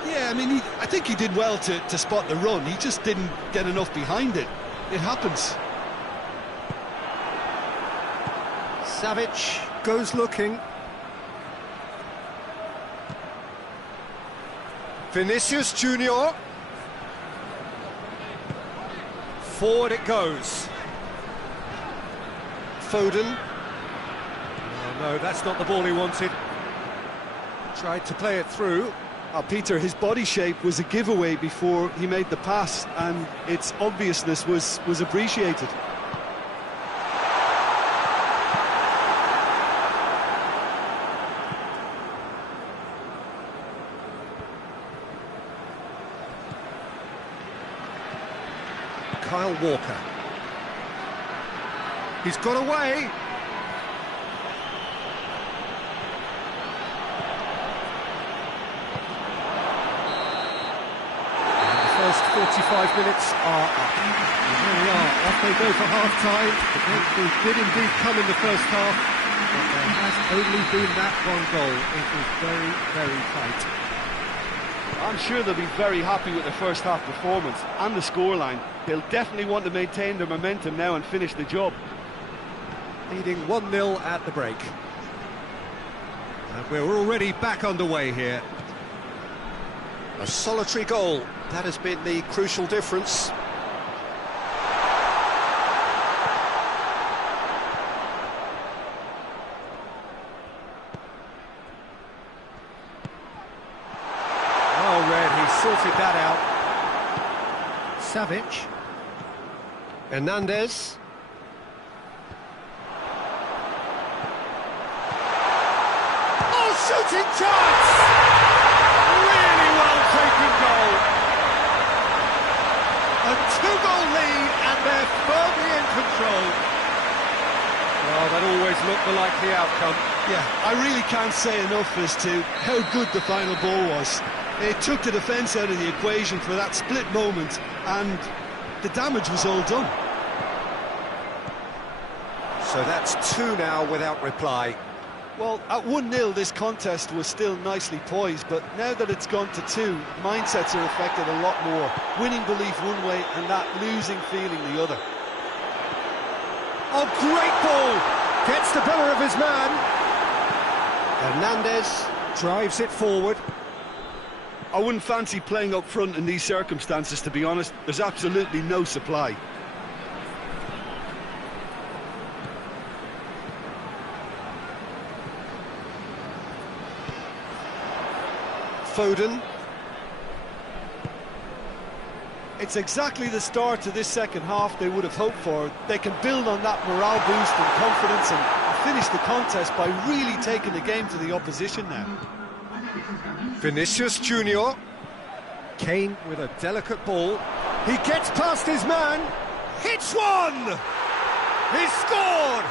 Yeah, I mean, I think he did well to spot the run. He just didn't get enough behind it. It happens. Savic goes looking. Vinicius Junior. Forward it goes. Foden. Oh, no, that's not the ball he wanted. Tried to play it through. Peter, his body shape was a giveaway before he made the pass, and its obviousness was appreciated. Kyle Walker. He's got away. The first 45 minutes are up. And here we are, off they go for half-time. The breakthrough did indeed come in the first half, but there has only been that one goal. It was very, very tight. I'm sure they'll be very happy with the first half performance and the scoreline. They'll definitely want to maintain their momentum now and finish the job. Leading 1-0 at the break. And we're already back underway here. A solitary goal, that has been the crucial difference. Oh, Red, he sorted that out. Savic. Hernandez. Oh, shooting chance! Really well taken goal. A two-goal lead and they're firmly in control. Well, that always looked the likely outcome. Yeah, I really can't say enough as to how good the final ball was. It took the defence out of the equation for that split moment, and the damage was all done. So that's two now without reply. Well, at 1-0 this contest was still nicely poised, but now that it's gone to 2, mindsets are affected a lot more. Winning belief one way and that losing feeling the other. Oh, great ball! Gets the better of his man. Hernandez drives it forward. I wouldn't fancy playing up front in these circumstances, to be honest. There's absolutely no supply. Foden. It's exactly the start to this second half they would have hoped for. They can build on that morale boost and confidence and finish the contest by really taking the game to the opposition now. Vinicius Junior. Kane with a delicate ball. He gets past his man. Hits one! He scored!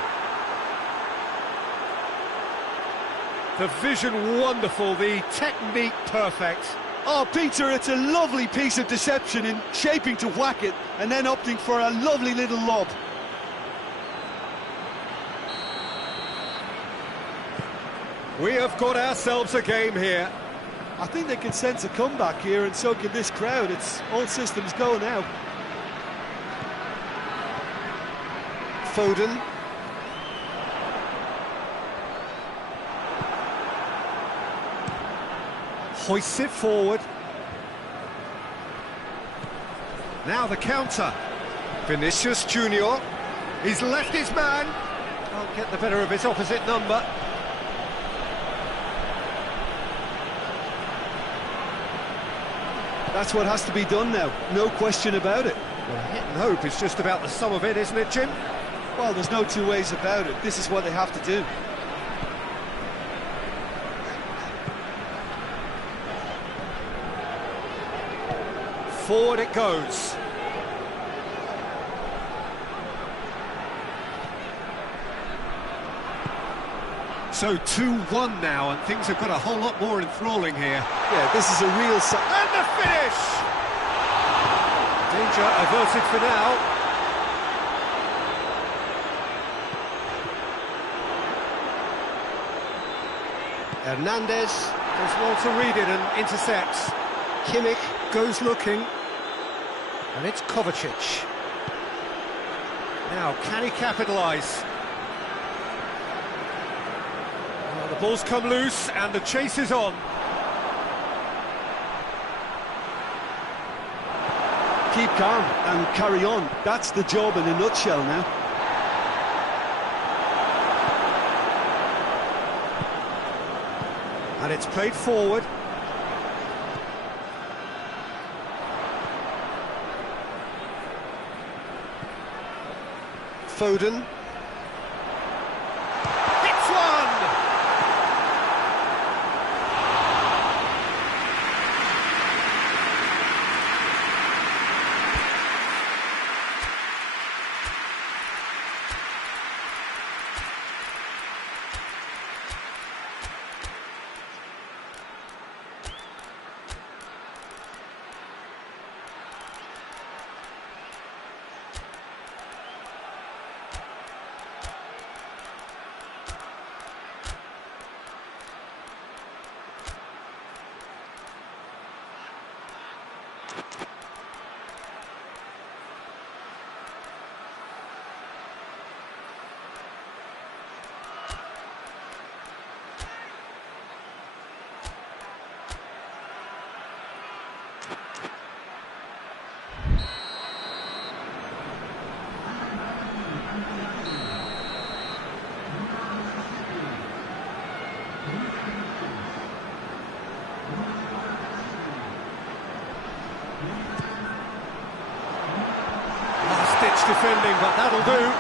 The vision wonderful, the technique perfect. Oh, Peter, it's a lovely piece of deception in shaping to whack it and then opting for a lovely little lob. We have got ourselves a game here. I think they can sense a comeback here, and so can this crowd. It's all systems go now. Foden. Hoists it forward. Now the counter. Vinicius Junior. He's left his man. Can't get the better of his opposite number. That's what has to be done now, no question about it. Well, hit and hope is just about the sum of it, isn't it, Jim? Well, there's no two ways about it. This is what they have to do. Forward it goes. So 2-1 now, and things have got a whole lot more enthralling here. Yeah, this is a real... And the finish! Danger averted for now. Hernandez does well to read it and intercepts. Kimmich goes looking. And it's Kovacic. Now, can he capitalise? Well, the ball's come loose and the chase is on. Keep calm and carry on. That's the job in a nutshell now. And it's played forward. Foden. Hits one! defending, but that'll do.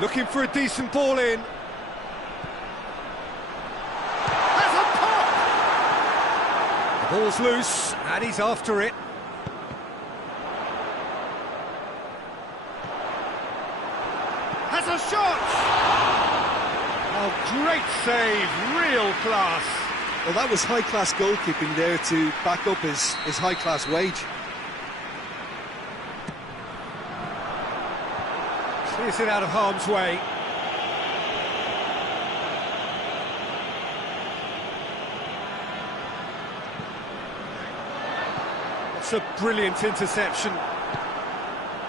Looking for a decent ball in. Has a pop! The ball's loose, and he's after it. Has a shot! Oh, great save, real class. Well, that was high-class goalkeeping there to back up his high-class wage. Clears it out of harm's way. It's a brilliant interception.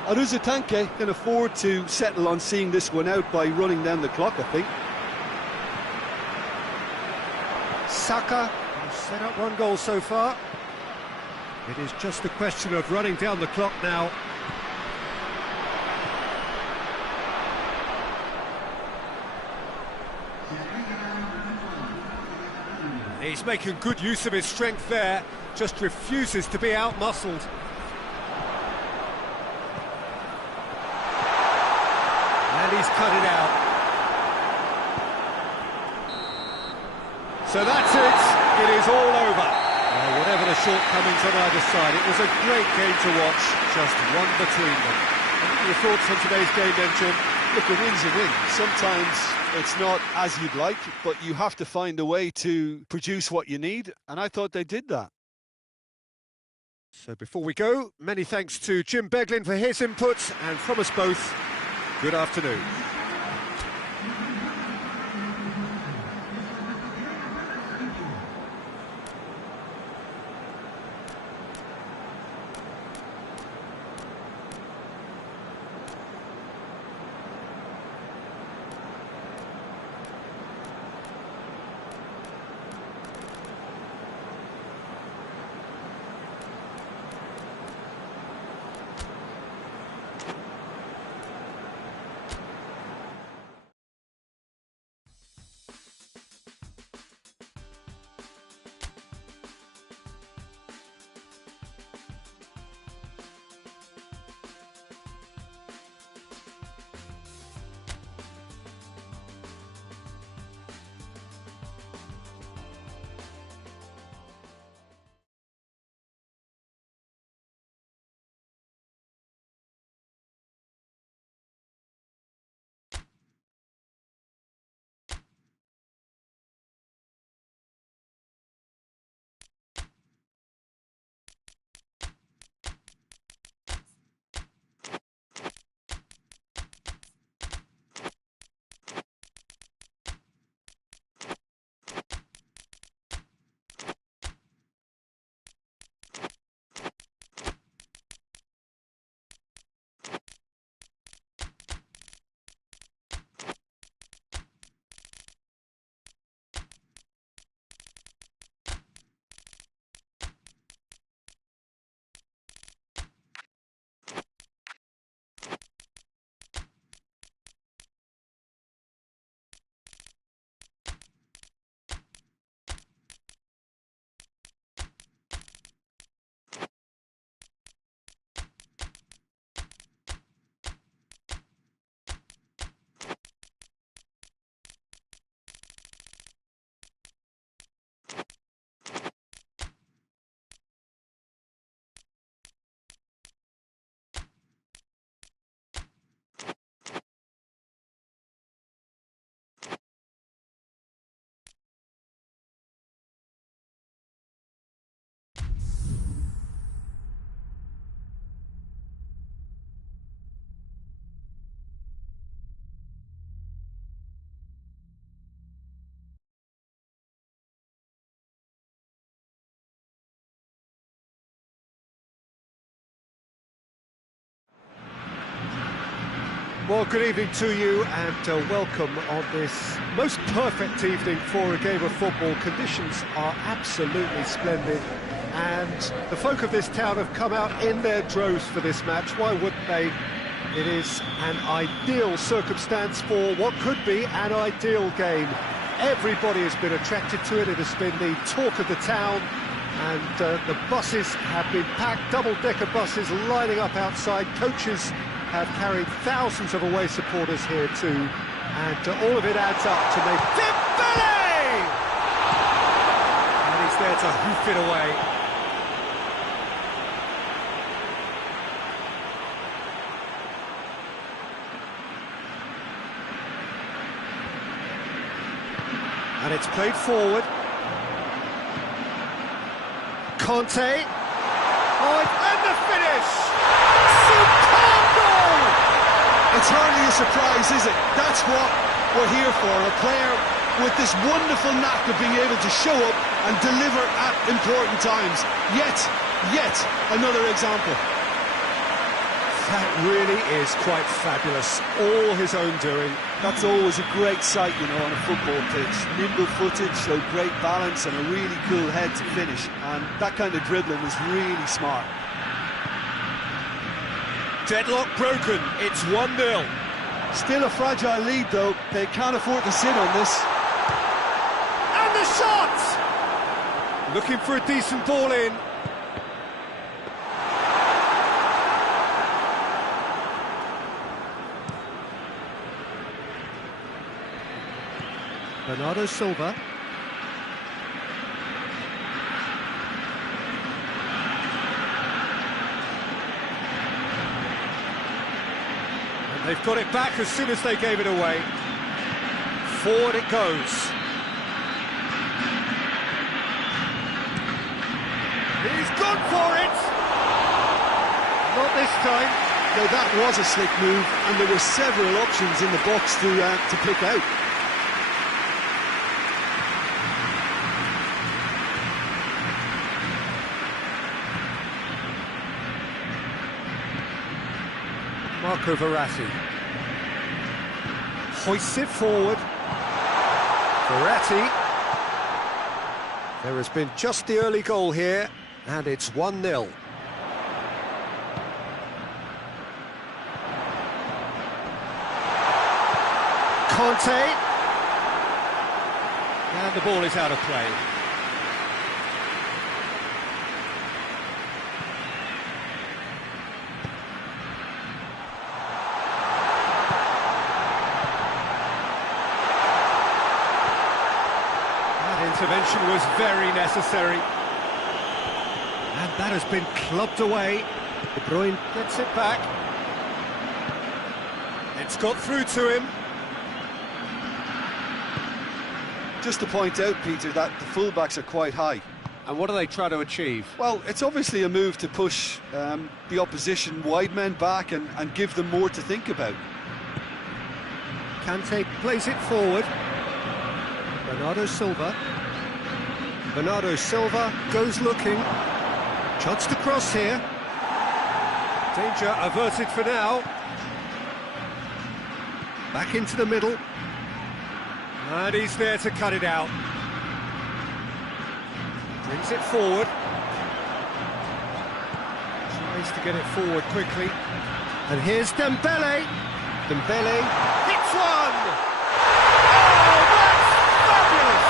Aruzatanke can afford to settle on seeing this one out by running down the clock, I think. Saka has set up one goal so far. It is just a question of running down the clock now. He's making good use of his strength there, just refuses to be out-muscled. And he's cut it out. So that's it, it is all over. Whatever the shortcomings on either side, it was a great game to watch, just one between them. What are your thoughts on today's game then, Jim? Look, a win's a win. Sometimes it's not as you'd like, but you have to find a way to produce what you need, and I thought they did that. So before we go, many thanks to Jim Beglin for his input, and from us both, good afternoon. Well, good evening to you and welcome on this most perfect evening for a game of football. Conditions are absolutely splendid and the folk of this town have come out in their droves for this match. Why wouldn't they? It is an ideal circumstance for what could be an ideal game. Everybody has been attracted to it. It has been the talk of the town, and the buses have been packed, double-decker buses lining up outside. Coaches have carried thousands of away supporters here too, and all of it adds up to make Dembele! And he's there to hoof it away. And it's played forward. Conte. Oh, and the finish! Superb goal! It's hardly a surprise, is it? That's what we're here for. A player with this wonderful knack of being able to show up and deliver at important times. Yet another example. That really is quite fabulous. All his own doing. That's always a great sight, you know, on a football pitch. Nimble-footed, showed great balance and a really cool head to finish. And that kind of dribbling is really smart. Deadlock broken. It's 1-0. Still a fragile lead, though. They can't afford to sit on this. And the shot! Looking for a decent ball in. Bernardo Silva. And they've got it back as soon as they gave it away. Forward it goes. He's gone for it! Not this time. No, that was a slick move, and there were several options in the box to pick out. Marco Verratti hoists it forward. Verratti. There has been just the early goal here, and it's 1-0. Conte. And the ball is out of play. Intervention was very necessary, and that has been clubbed away. De Bruyne gets it back. It's got through to him. Just to point out, Peter, that the fullbacks are quite high. And what do they try to achieve? Well, it's obviously a move to push the opposition wide men back and give them more to think about. Kante plays it forward. Bernardo Silva. Bernardo Silva goes looking. Shots to cross here. Danger averted for now. Back into the middle. And he's there to cut it out. Brings it forward. Tries to get it forward quickly. And here's Dembele. Dembele hits one! Oh, that's fabulous!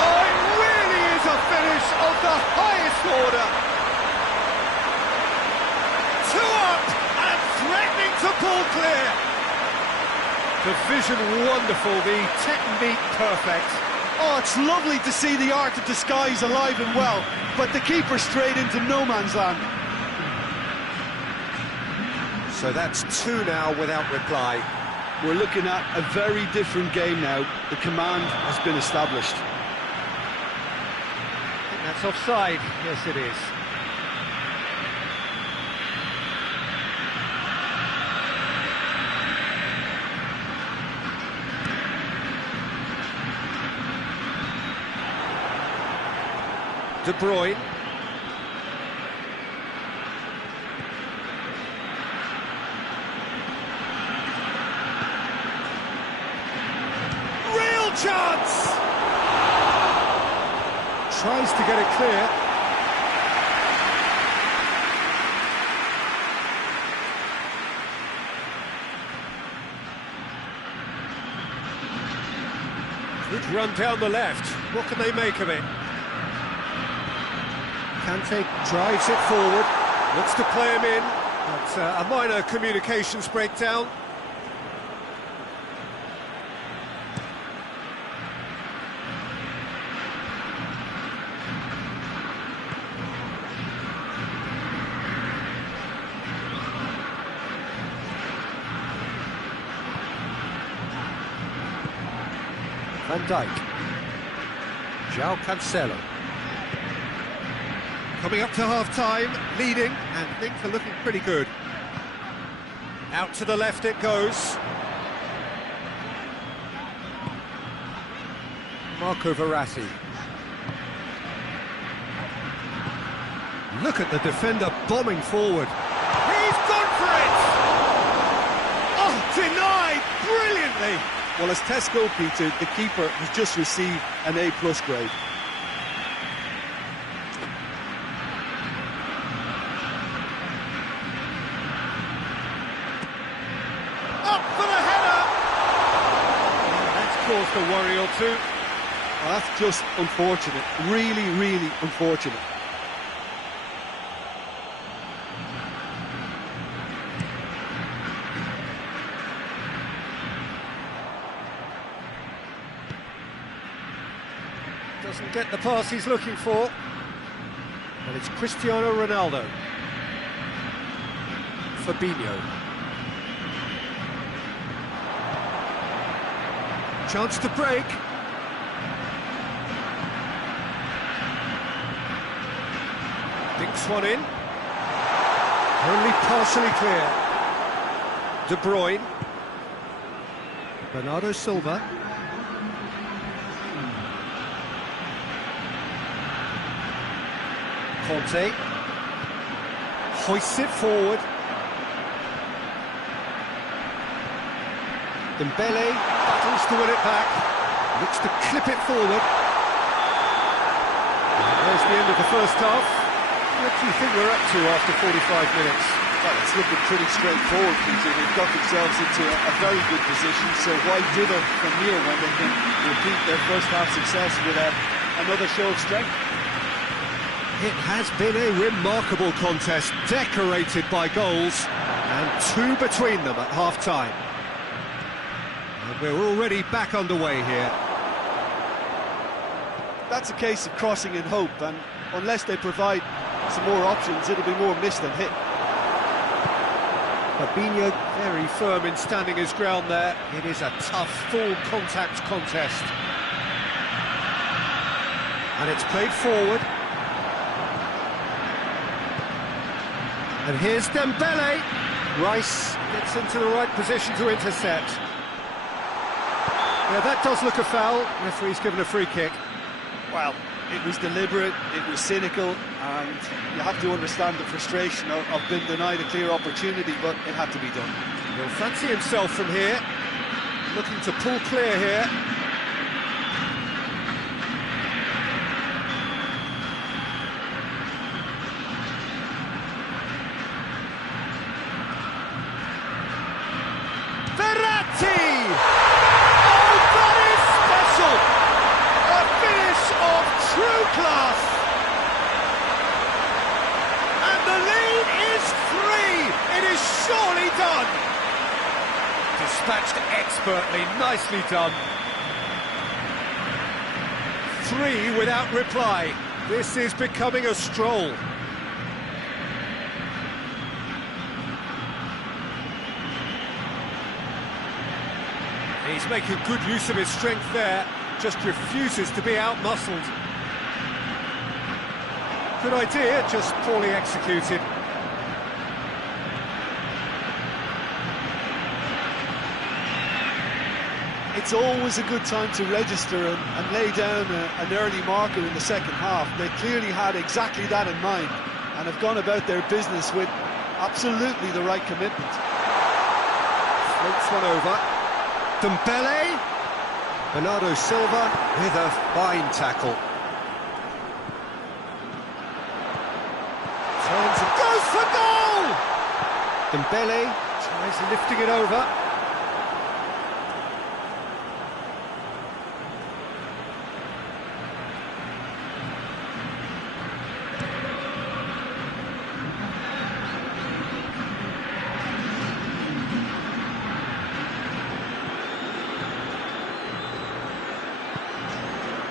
Oh, it really is a finish of the highest order. 2 up and threatening to pull clear. The vision wonderful, the technique perfect. Oh, it's lovely to see the art of disguise alive and well, but the keeper straight into no man's land. So that's 2 now without reply. We're looking at a very different game now. The command has been established. I think that's offside. Yes, it is. De Bruyne. Real chance! Tries to get it clear. Good run down the left. What can they make of it? Kante drives it forward, looks to play him in, but a minor communications breakdown. Van Dijk, João Cancelo. Coming up to half-time, leading, and things are looking pretty good. Out to the left it goes. Marco Verratti. Look at the defender bombing forward. He's gone for it! Oh, denied brilliantly! Well, as test goal, Peter, the keeper has just received an A+ grade. Up for the header! That's caused a worry or two. Well, that's just unfortunate. Really, really unfortunate. Doesn't get the pass he's looking for. And it's Cristiano Ronaldo. Fabinho. Chance to break. Dinks one in. Only partially clear. De Bruyne. Bernardo Silva. Conte hoists it forward. Dembele battles to win it back. Looks to clip it forward. And there's the end of the first half. What do you think we're up to after 45 minutes? Well, it's looking pretty straightforward, Peter. They've got themselves into a very good position, so why dither from here when they can repeat their first half success with another show of strength? It has been a remarkable contest, decorated by goals, and two between them at half-time. And we're already back underway here. That's a case of crossing in hope, and unless they provide some more options, it'll be more miss than hit. Fabinho very firm in standing his ground there. It is a tough, full-contact contest. And it's played forward. And here's Dembele. Rice gets into the right position to intercept. Yeah, that does look a foul. Referee's given a free kick. Well, it was deliberate, it was cynical, and you have to understand the frustration of being denied a clear opportunity, but it had to be done. He'll fancy himself from here. Looking to pull clear here. Class. And the lead is 3. It is surely done. Dispatched expertly, nicely done. 3 without reply. This is becoming a stroll. He's making good use of his strength there, just refuses to be out-muscled. Good idea, just poorly executed. It's always a good time to register and lay down an early marker in the second half. They clearly had exactly that in mind and have gone about their business with absolutely the right commitment. Floats one over. Dembele. Bernardo Silva with a fine tackle. Turns and goes for goal! Dembele tries lifting it over.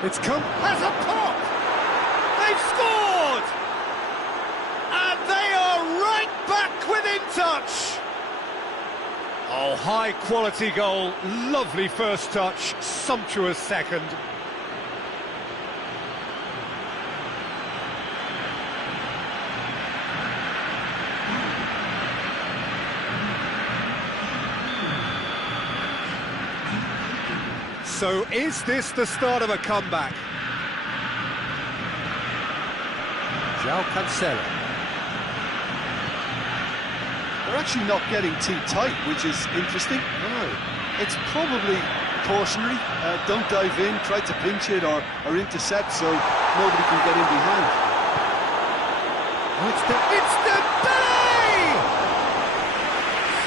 It's come, has a pop! They've scored! And they are right back within touch! Oh, high-quality goal, lovely first touch, sumptuous second. So is this the start of a comeback? João Cancelo. They're actually not getting too tight, which is interesting. No. It's probably cautionary. Don't dive in, try to pinch it or intercept so nobody can get in behind. Oh, it's Dembele!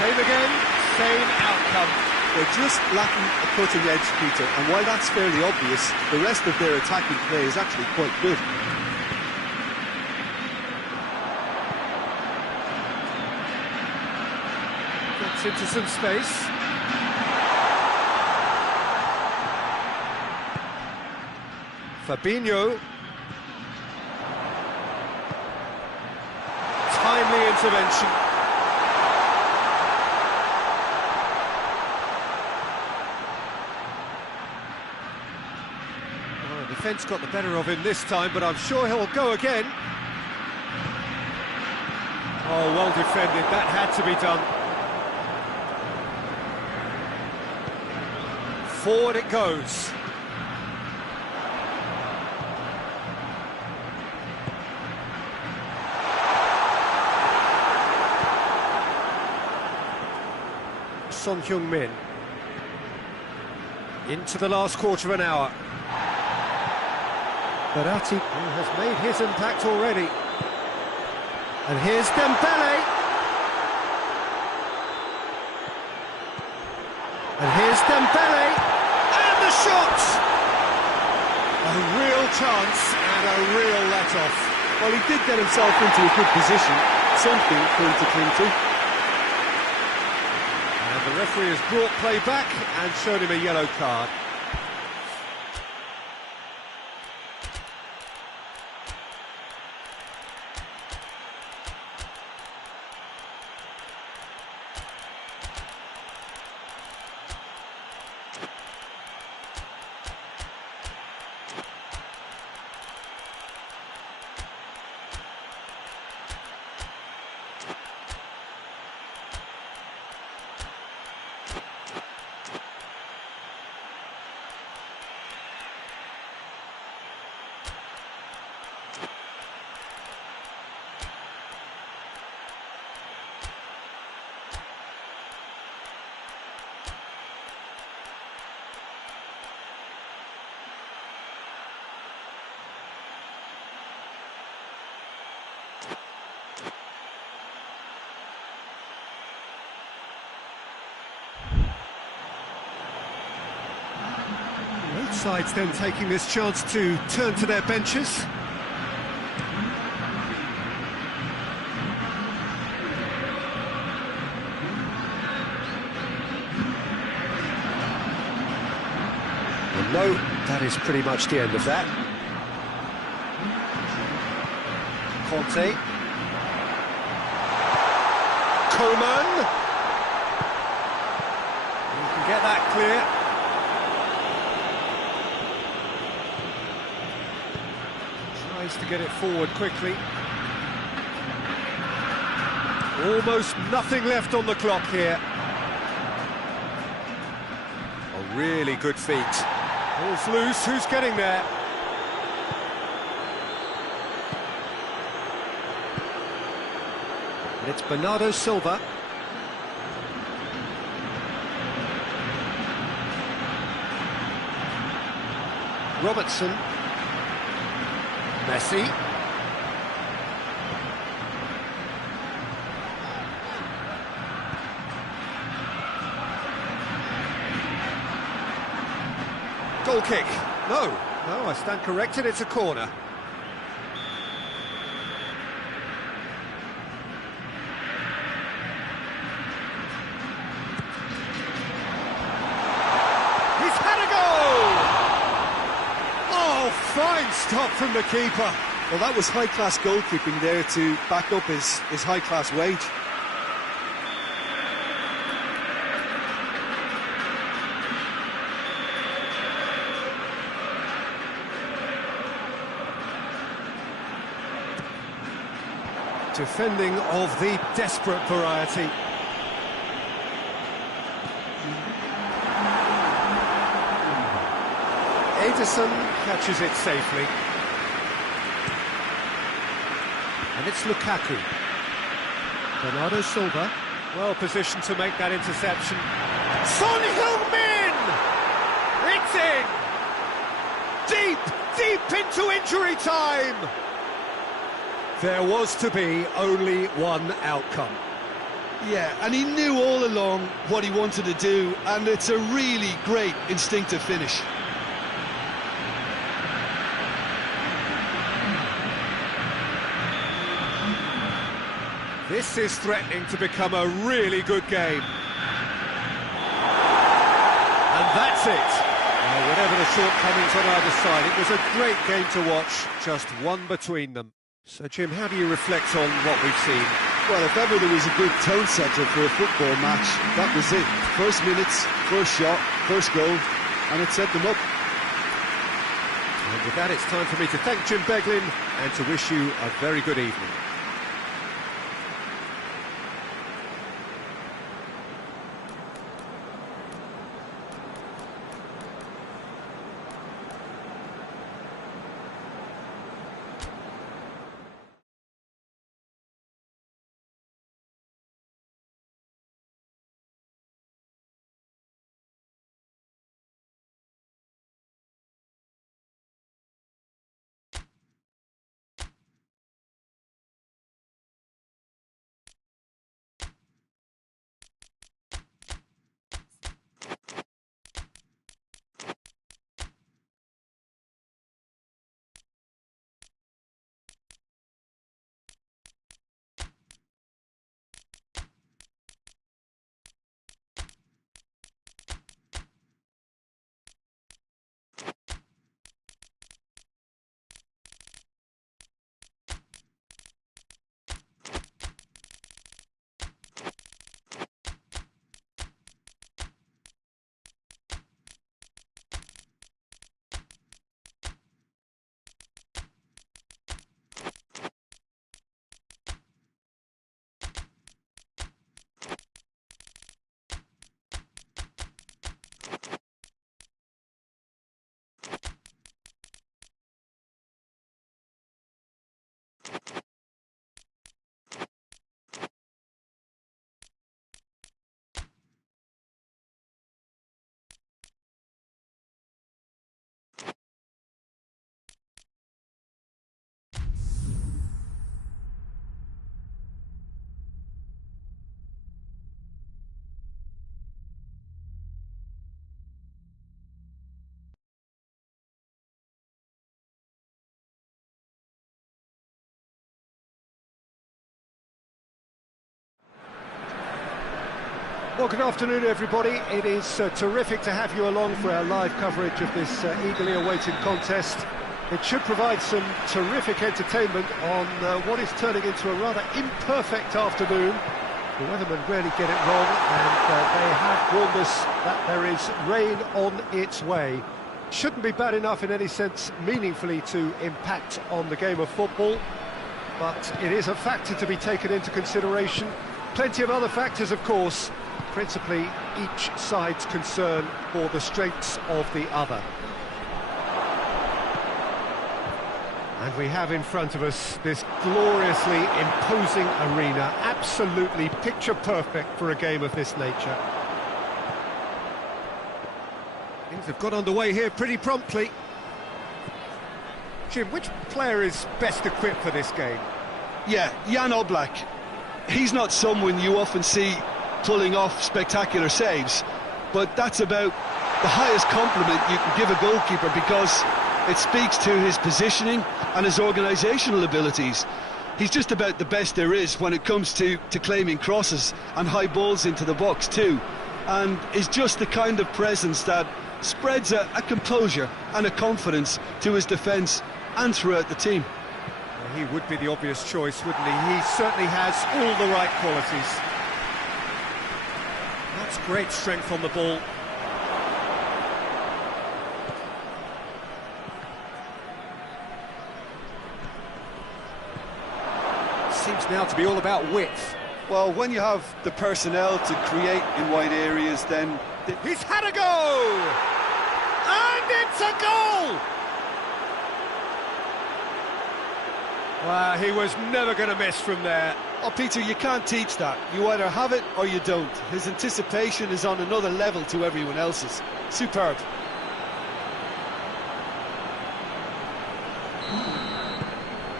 Same again, same outcome. They're just lacking a cutting edge, Peter, and while that's fairly obvious, the rest of their attacking play is actually quite good. Gets into some space. Fabinho. Timely intervention. Defence got the better of him this time, but I'm sure he'll go again. Oh, well defended, that had to be done. Forward it goes. Son Heung-min. Into the last quarter of an hour. Verratti, who has made his impact already. And here's Dembele. And here's Dembele. And the shot! A real chance and a real let-off. Well, he did get himself into a good position, something for him to cling to. And the referee has brought play back and shown him a yellow card. Both sides then taking this chance to turn to their benches. And no, that is pretty much the end of that. Conte. Coman. You can get that clear. Tries to get it forward quickly. Almost nothing left on the clock here. A really good feat. Ball's loose, who's getting there? And it's Bernardo Silva. Robertson. Messi. Goal kick. No, I stand corrected, it's a corner. He's had a goal! Oh, stop from the keeper. Well, that was high-class goalkeeping there to back up his high-class wage. Defending of the desperate variety. Edison catches it safely. And it's Lukaku. Bernardo Silva, well positioned to make that interception. Son Heung-min! It's in! Deep into injury time! There was to be only one outcome. Yeah, and he knew all along what he wanted to do, and it's a really great instinctive finish. This is threatening to become a really good game. And that's it. Well, whatever the shortcomings on either side, it was a great game to watch, just one between them. So, Jim, how do you reflect on what we've seen? Well, if ever there was a good tone setter for a football match, that was it. First minutes, first shot, first goal, and it set them up. And with that, it's time for me to thank Jim Beglin and to wish you a very good evening. Well, good afternoon, everybody. It is terrific to have you along for our live coverage of this eagerly awaited contest. It should provide some terrific entertainment on what is turning into a rather imperfect afternoon. The weathermen rarely get it wrong, and they have warned us that there is rain on its way. Shouldn't be bad enough in any sense meaningfully to impact on the game of football, but it is a factor to be taken into consideration. Plenty of other factors, of course, principally each side's concern for the strengths of the other. And we have in front of us this gloriously imposing arena, absolutely picture perfect for a game of this nature. Things have got underway here pretty promptly. Jim, which player is best equipped for this game? Yeah, Jan Oblak. He's not someone you often see pulling off spectacular saves, but that's about the highest compliment you can give a goalkeeper, because it speaks to his positioning and his organisational abilities. He's just about the best there is when it comes to claiming crosses and high balls into the box too, and is just the kind of presence that spreads a composure and a confidence to his defence and throughout the team. Well, he would be the obvious choice, wouldn't he? He certainly has all the right qualities. That's great strength on the ball. Seems now to be all about width. Well, when you have the personnel to create in wide areas, then... He's had a go! And it's a goal! Wow, he was never going to miss from there. Oh, Peter, you can't teach that. You either have it or you don't. His anticipation is on another level to everyone else's. Superb.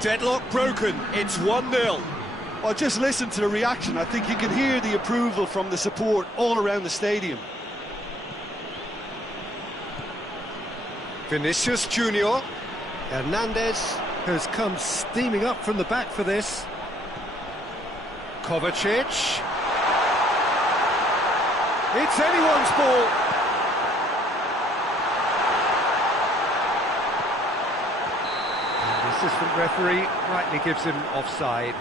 Deadlock broken. It's 1-0. Well, just listen to the reaction. I think you can hear the approval from the support all around the stadium. Vinicius Junior. Hernandez has come steaming up from the back for this. Kovacic. It's anyone's ball. And the assistant referee rightly gives him offside.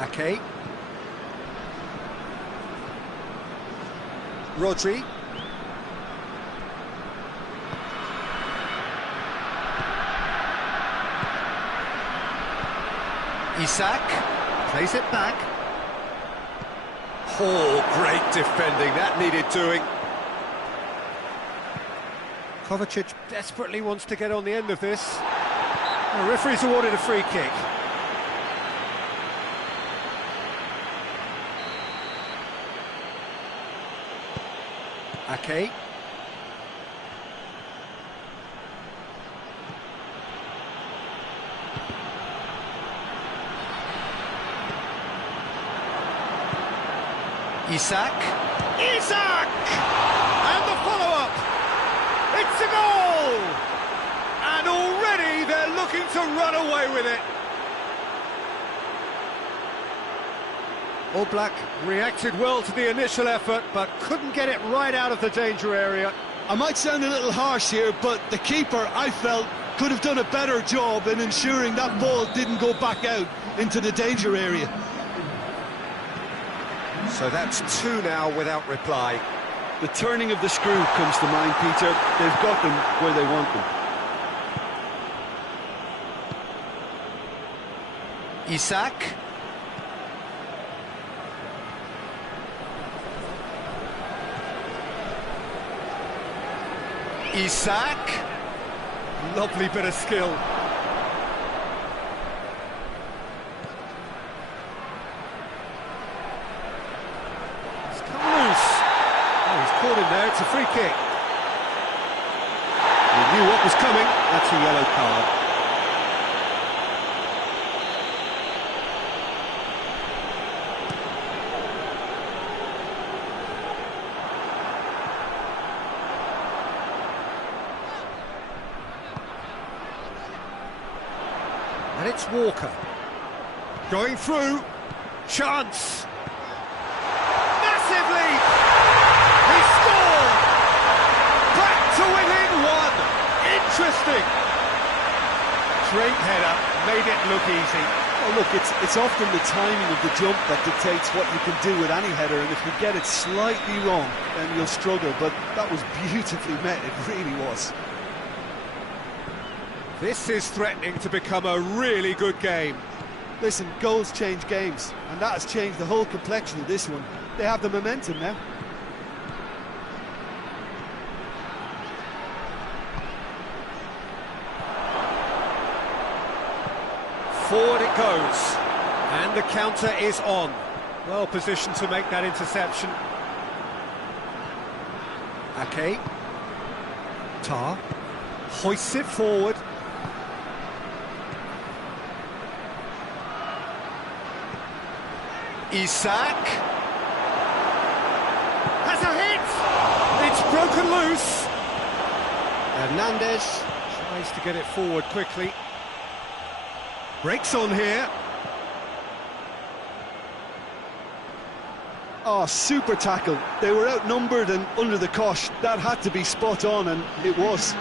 Ake. Rodri. Isak plays it back. Oh, great defending, that needed doing. Kovacic desperately wants to get on the end of this. The referee's awarded a free kick. Ake. Isak. Isak! And the follow-up. It's a goal! And already they're looking to run away with it. All Black reacted well to the initial effort, but couldn't get it right out of the danger area. I might sound a little harsh here, but the keeper, I felt, could have done a better job in ensuring that ball didn't go back out into the danger area. So that's 2 now without reply. The turning of the screw comes to mind, Peter. They've got them where they want them. Isak. Isak. Lovely bit of skill. It's come loose. Oh, he's caught him there. It's a free kick. He knew what was coming. That's a yellow card. And it's Walker. Going through. Chance. Massive lead. He scored. Back to within 1. Interesting. Straight header. Made it look easy. Oh, look, it's often the timing of the jump that dictates what you can do with any header, and if you get it slightly wrong, then you'll struggle. But that was beautifully met. It really was. This is threatening to become a really good game. Listen, goals change games, and that has changed the whole complexion of this one. They have the momentum now. Forward it goes, and the counter is on. Well positioned to make that interception. Ake. Tar. Hoists it forward. Isak has has a hit! It's broken loose! Hernandez Tries to get it forward quickly. Breaks on here. Oh, super tackle. They were outnumbered and under the cosh. That had to be spot on, and it was.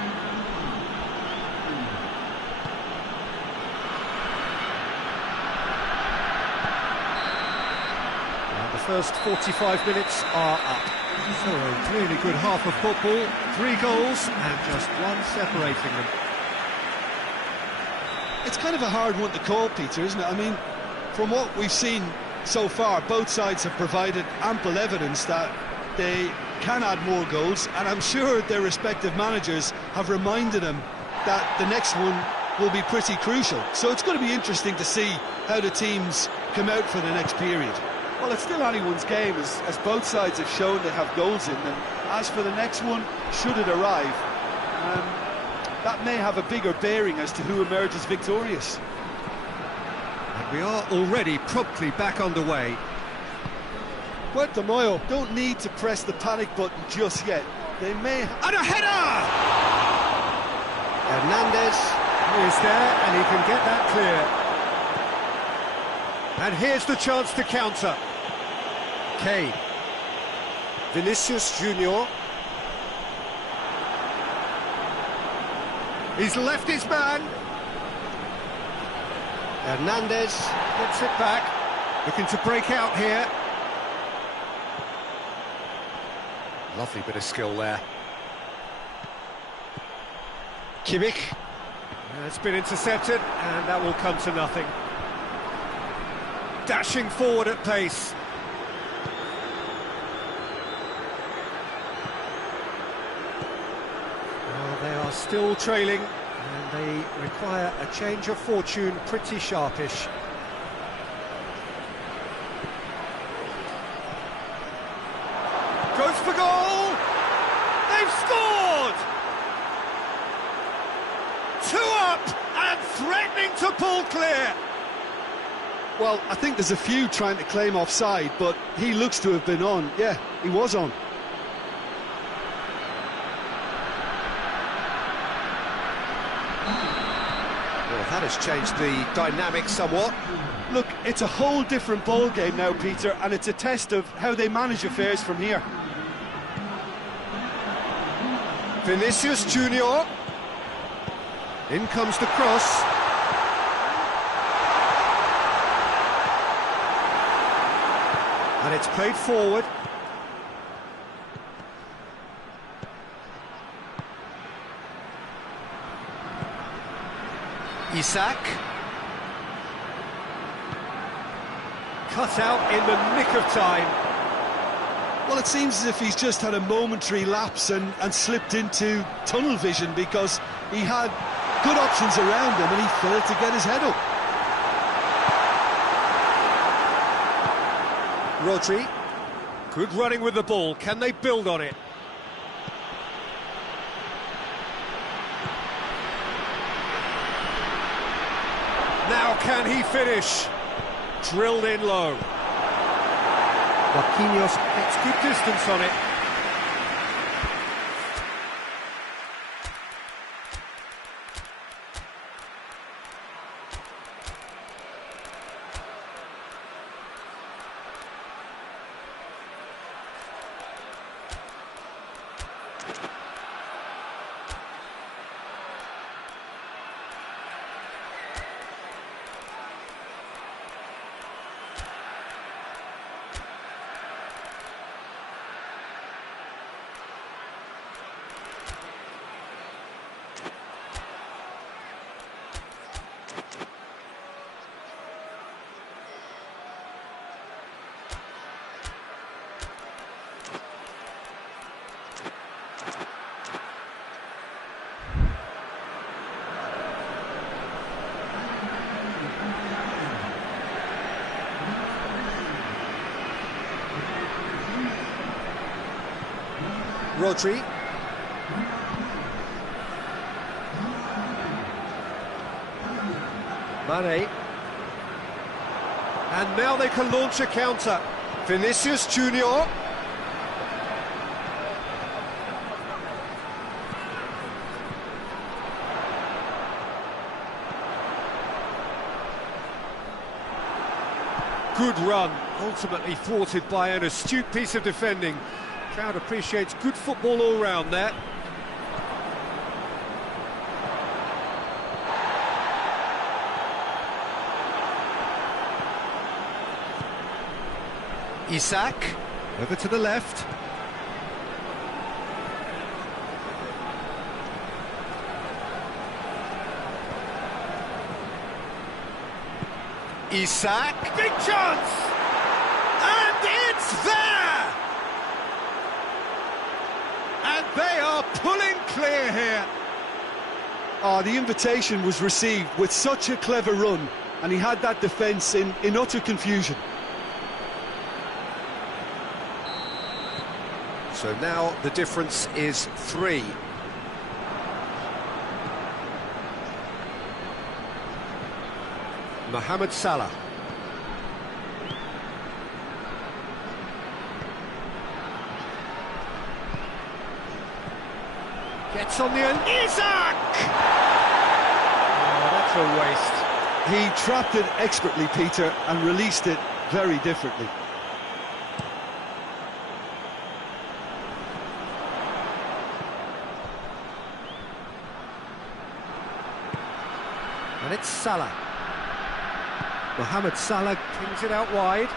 And the first 45 minutes are up. So a really good half of football. 3 goals and just one separating them. It's kind of a hard one to call, Peter, isn't it? I mean, from what we've seen so far, both sides have provided ample evidence that they can add more goals, and I'm sure their respective managers have reminded them that the next one will be pretty crucial. So it's going to be interesting to see how the teams come out for the next period. Well, it's still anyone's game, as both sides have shown they have goals in them. As for the next one, should it arrive, that may have a bigger bearing as to who emerges victorious. And we are already promptly back underway. Puerto Moyo don't need to press the panic button just yet. They may... And a header! Hernandez is there, and he can get that clear. And here's the chance to counter. Kane. Vinicius Junior. He's left his man. Hernandez Gets it back. Looking to break out here. Lovely bit of skill there. Kimmich. It's been intercepted, and that will come to nothing. Dashing forward at pace. Well, they are still trailing, and they require a change of fortune pretty sharpish. Goes for goal! They've scored! 2 up and threatening to pull clear. Well, I think there's a few trying to claim offside, but he looks to have been on. Yeah, he was on. Well, that has changed the dynamic somewhat. Look, it's a whole different ball game now, Peter, and it's a test of how they manage affairs from here. Vinicius Junior. In comes the cross. And it's played forward. Isak. Cut out in the nick of time. Well, it seems as if he's just had a momentary lapse and slipped into tunnel vision, because he had good options around him and he failed to get his head up. Rodri. Good running with the ball. Can they build on it? Now can he finish? Drilled in low. Marquinhos gets good distance on it. Rodri. Mane. And now they can launch a counter. Vinicius Junior. good run, ultimately thwarted by an astute piece of defending. Crowd appreciates good football all round there. Isak, over to the left. Isak, big chance! And it's there! And they are pulling clear here. Oh, the invitation was received with such a clever run, and he had that defence in utter confusion. So now the difference is 3. Mohamed Salah. Gets on the end. Isak! Oh, that's a waste. He trapped it expertly, Peter, and released it very differently. And it's Salah. Mohamed Salah pings it out wide.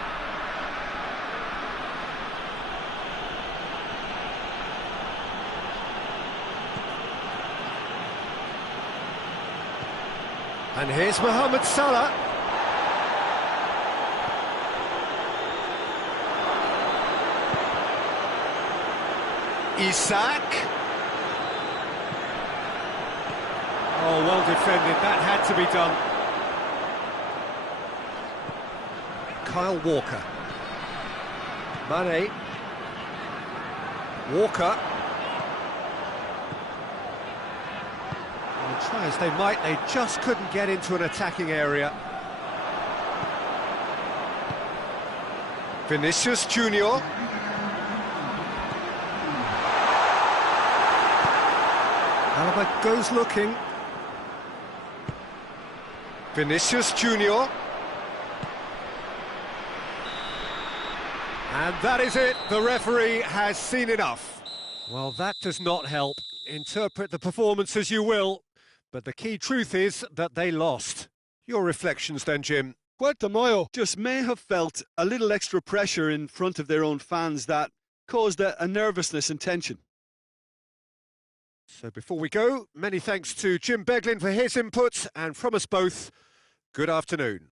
And here's Mohamed Salah. Isak. Oh, well defended, that had to be done. Kyle Walker. Mane. Walker. And try as they might, they just couldn't get into an attacking area. Vinicius Junior. Alaba goes looking. Vinicius Junior. And that is it, the referee has seen enough. Well, that does not help. Interpret the performance as you will, but the key truth is that they lost. Your reflections then, Jim? Puerto Mayo just may have felt a little extra pressure in front of their own fans that caused a nervousness and tension. So before we go, many thanks to Jim Beglin for his input, and from us both, good afternoon.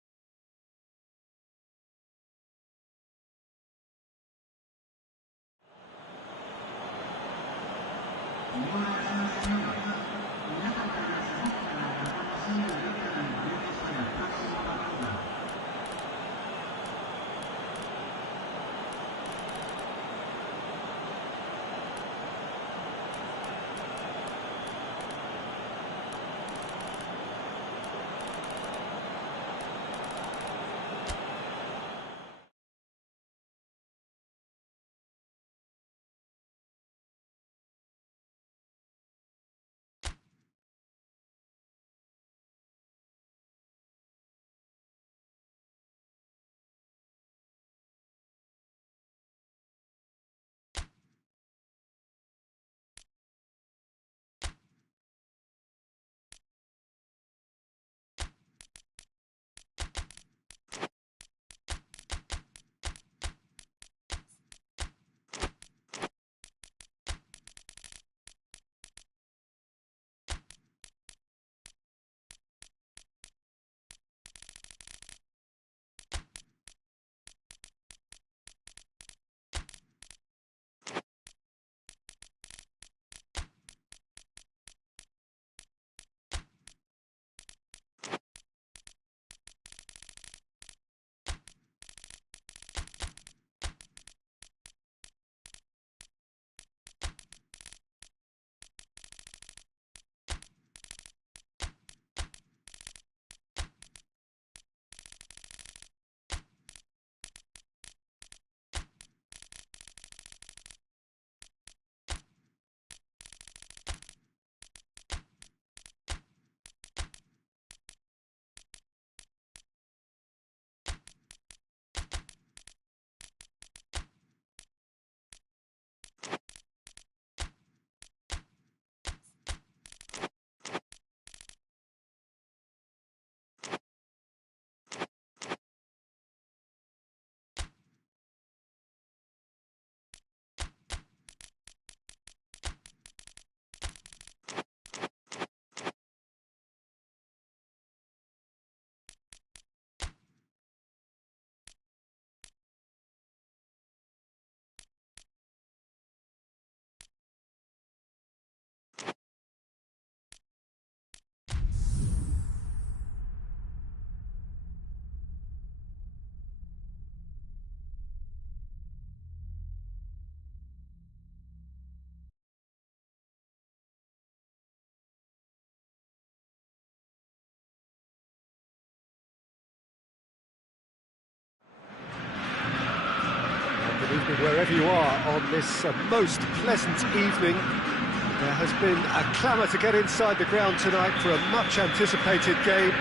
Wherever you are on this most pleasant evening, there has been a clamour to get inside the ground tonight for a much-anticipated game.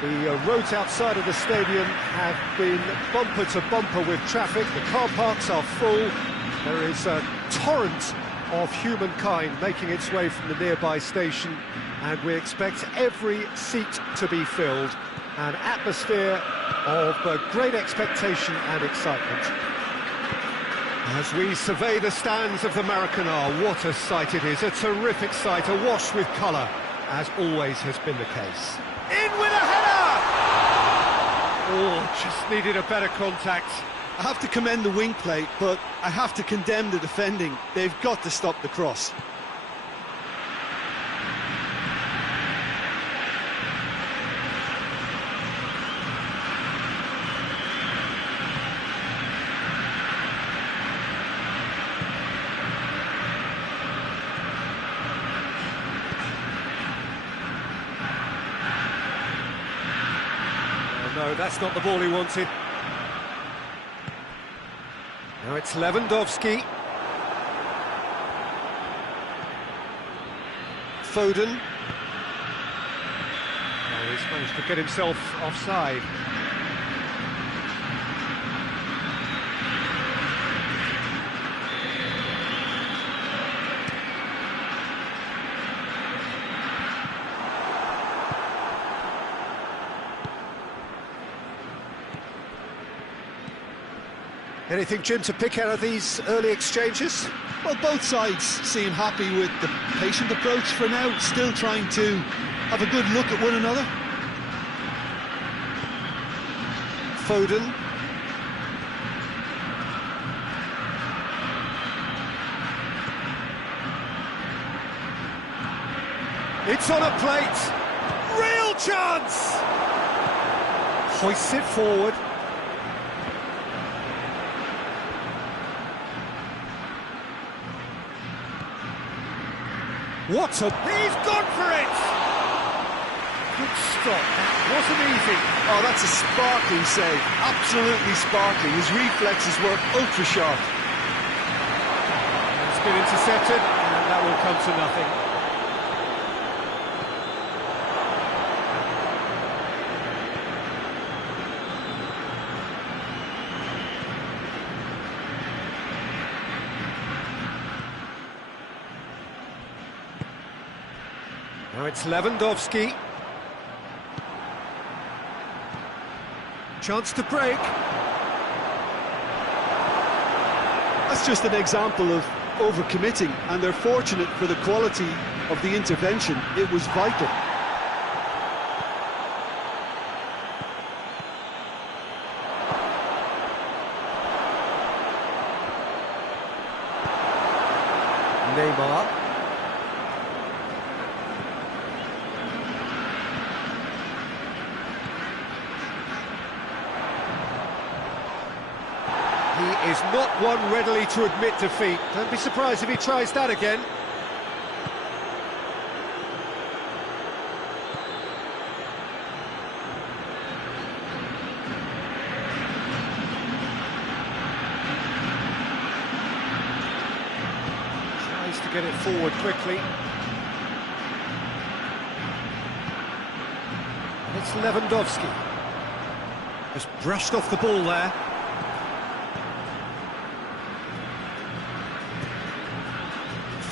The roads outside of the stadium have been bumper to bumper with traffic. The car parks are full. There is a torrent of humankind making its way from the nearby station, and we expect every seat to be filled. An atmosphere of great expectation and excitement. As we survey the stands of the Maracanã, what a sight it is, a terrific sight, awash with colour, as always has been the case. In with a header! Oh, just needed a better contact. I have to commend the wing play, but I have to condemn the defending. They've got to stop the cross. No, that's not the ball he wanted. Now it's Lewandowski. Foden. Oh, he's managed to get himself offside. Anything, Jim, to pick out of these early exchanges? Well, both sides seem happy with the patient approach for now, still trying to have a good look at one another. Foden. It's on a plate. Real chance! Hoists it forward. What a... He's gone for it! Good stop, that wasn't easy. Oh, that's a sparkling save, absolutely sparkling. His reflexes were ultra-sharp. It's been intercepted, and that will come to nothing. Now it's Lewandowski. Chance to break. That's just an example of overcommitting, and they're fortunate for the quality of the intervention. It was vital. Neymar. He is not one readily to admit defeat. Don't be surprised if he tries that again. Tries to get it forward quickly. It's Lewandowski. Just brushed off the ball there.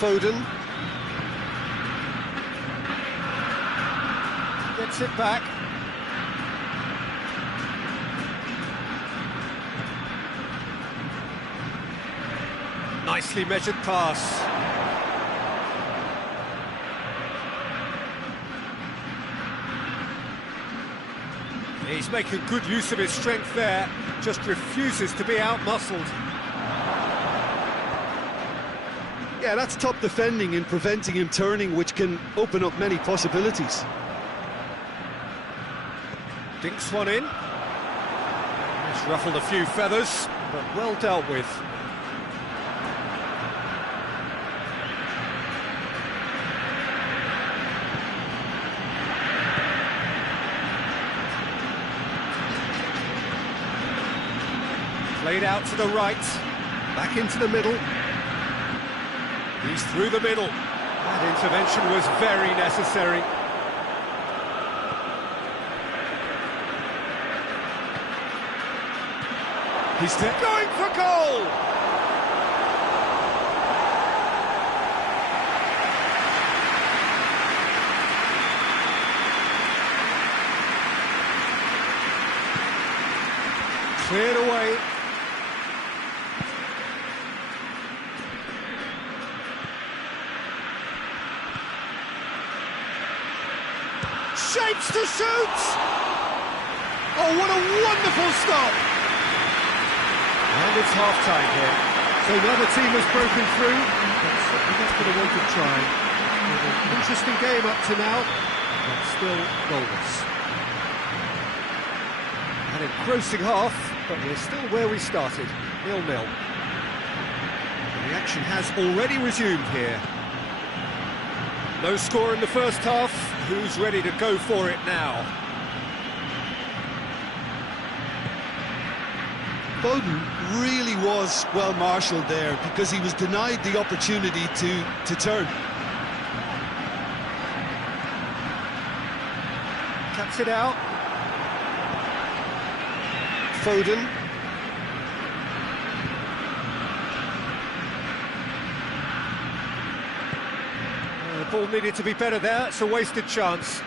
Foden gets it back. Nicely measured pass. He's making good use of his strength there, just refuses to be out-muscled. Yeah, that's top defending and preventing him turning, which can open up many possibilities. Dinks one in. It's ruffled a few feathers, but well dealt with. Played out to the right. Back into the middle. He's through the middle. That intervention was very necessary. He's going for goal! Cleared away. Shapes to shoot! Oh, what a wonderful stop! And it's half-time here. So another team has broken through. That's going to want to try. An interesting game up to now, but still goalless. An engrossing half, but we're still where we started, 0-0. The action has already resumed here. No score in the first half. Who's ready to go for it now? Foden really was well marshalled there because he was denied the opportunity to turn. Cuts it out. Foden. The ball needed to be better there. It's a wasted chance.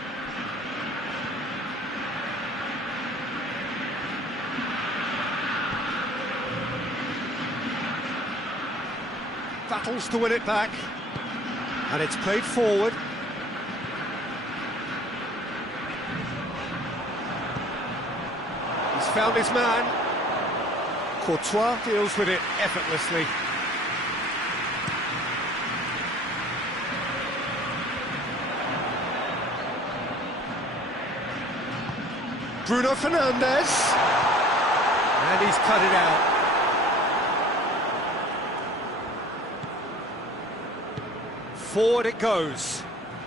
Battles to win it back, and it's played forward. He's found his man. Courtois deals with it effortlessly. Bruno Fernandes, and he's cut it out. Forward it goes.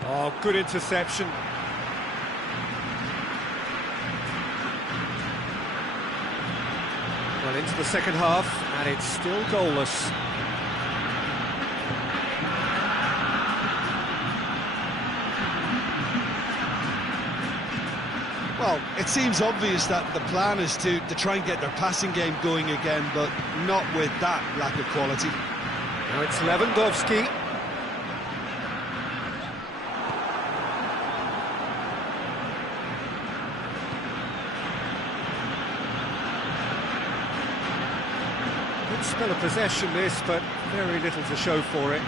Oh, good interception. Well, into the second half, and it's still goalless. Well, it seems obvious that the plan is to try and get their passing game going again, but not with that lack of quality. Now it's Lewandowski. Good spell of possession this, but very little to show for it.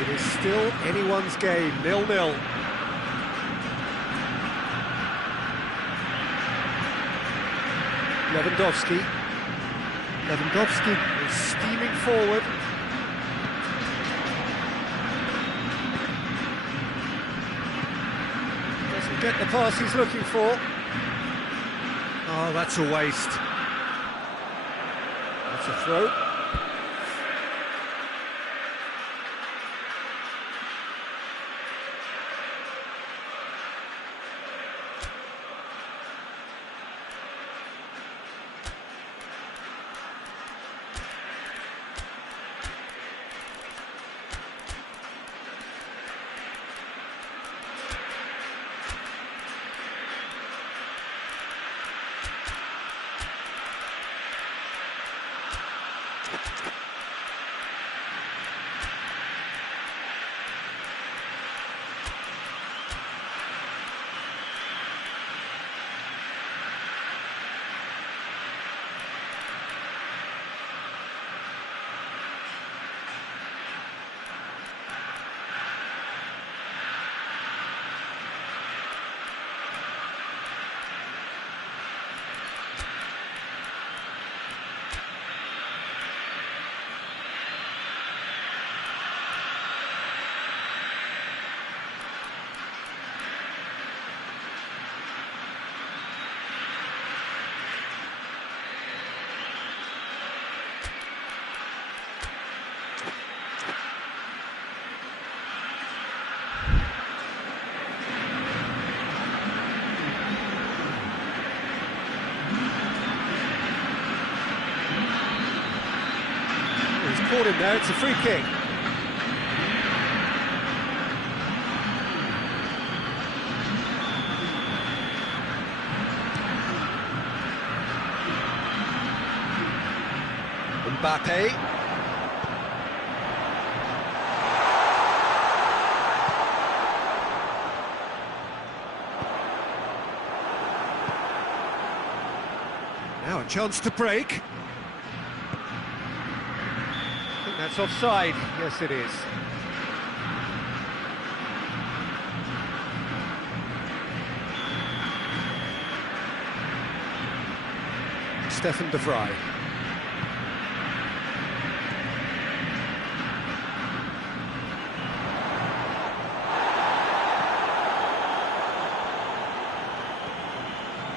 It is still anyone's game, 0-0. Lewandowski is steaming forward. Doesn't get the pass he's looking for. Oh, that's a waste. That's a throw. caught him there, it's a free kick. Mbappe. Now a chance to break. I think that's offside. Yes, it is. Stefan de Vrij.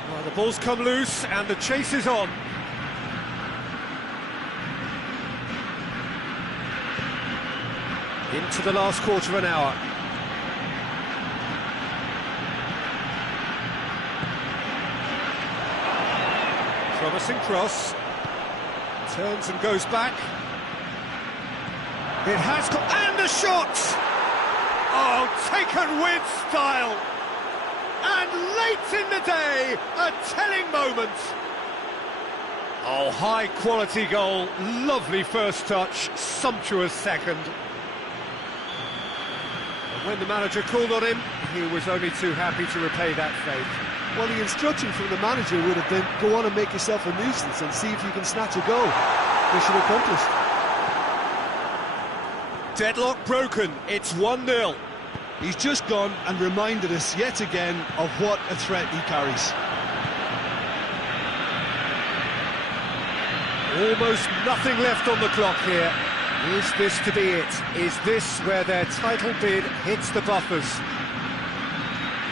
Well, the ball's come loose and the chase is on. Into the last quarter of an hour. Promising cross. Turns and goes back. It has got... and the shot! Oh, taken with style! And late in the day, a telling moment. Oh, high-quality goal. Lovely first touch, sumptuous second. When the manager called on him, he was only too happy to repay that faith. Well, the instruction from the manager would have been, go on and make yourself a nuisance and see if you can snatch a goal. Mission accomplished. Deadlock broken, it's 1-0. He's just gone and reminded us yet again of what a threat he carries. Almost nothing left on the clock here. Is this to be it? Is this where their title bid hits the buffers?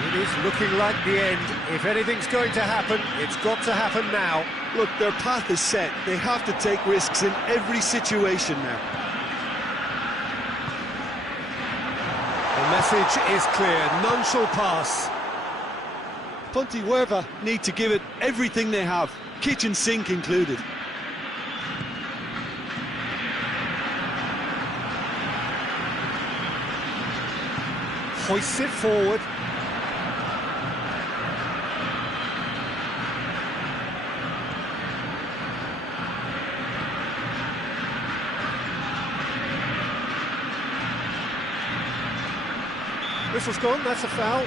It is looking like the end. If anything's going to happen, it's got to happen now. Look, their path is set. They have to take risks in every situation now. The message is clear. None shall pass. Pontevedra need to give it everything they have, kitchen sink included. Hoists it forward. Whistle's gone, that's a foul.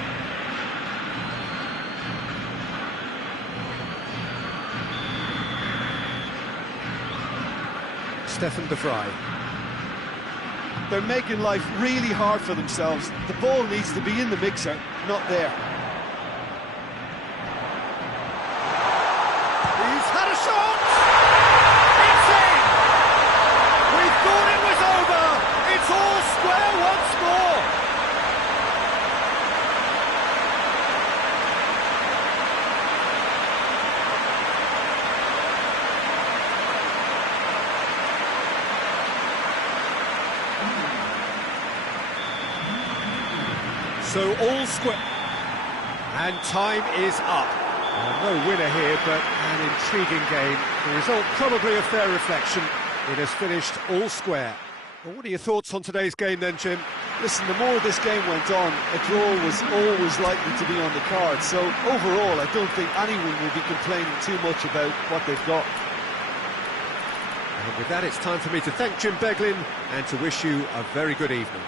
Stefan de Vrij. They're making life really hard for themselves. The ball needs to be in the mixer, not there. He's had a shot! It's in! We thought it was over! It's all square once more! So all square, and time is up. No winner here, but an intriguing game. The result probably a fair reflection. It has finished all square. Well, what are your thoughts on today's game then, Jim? Listen, the more this game went on, a draw was always likely to be on the card. So overall, I don't think anyone will be complaining too much about what they've got. And with that, it's time for me to thank Jim Beglin and to wish you a very good evening.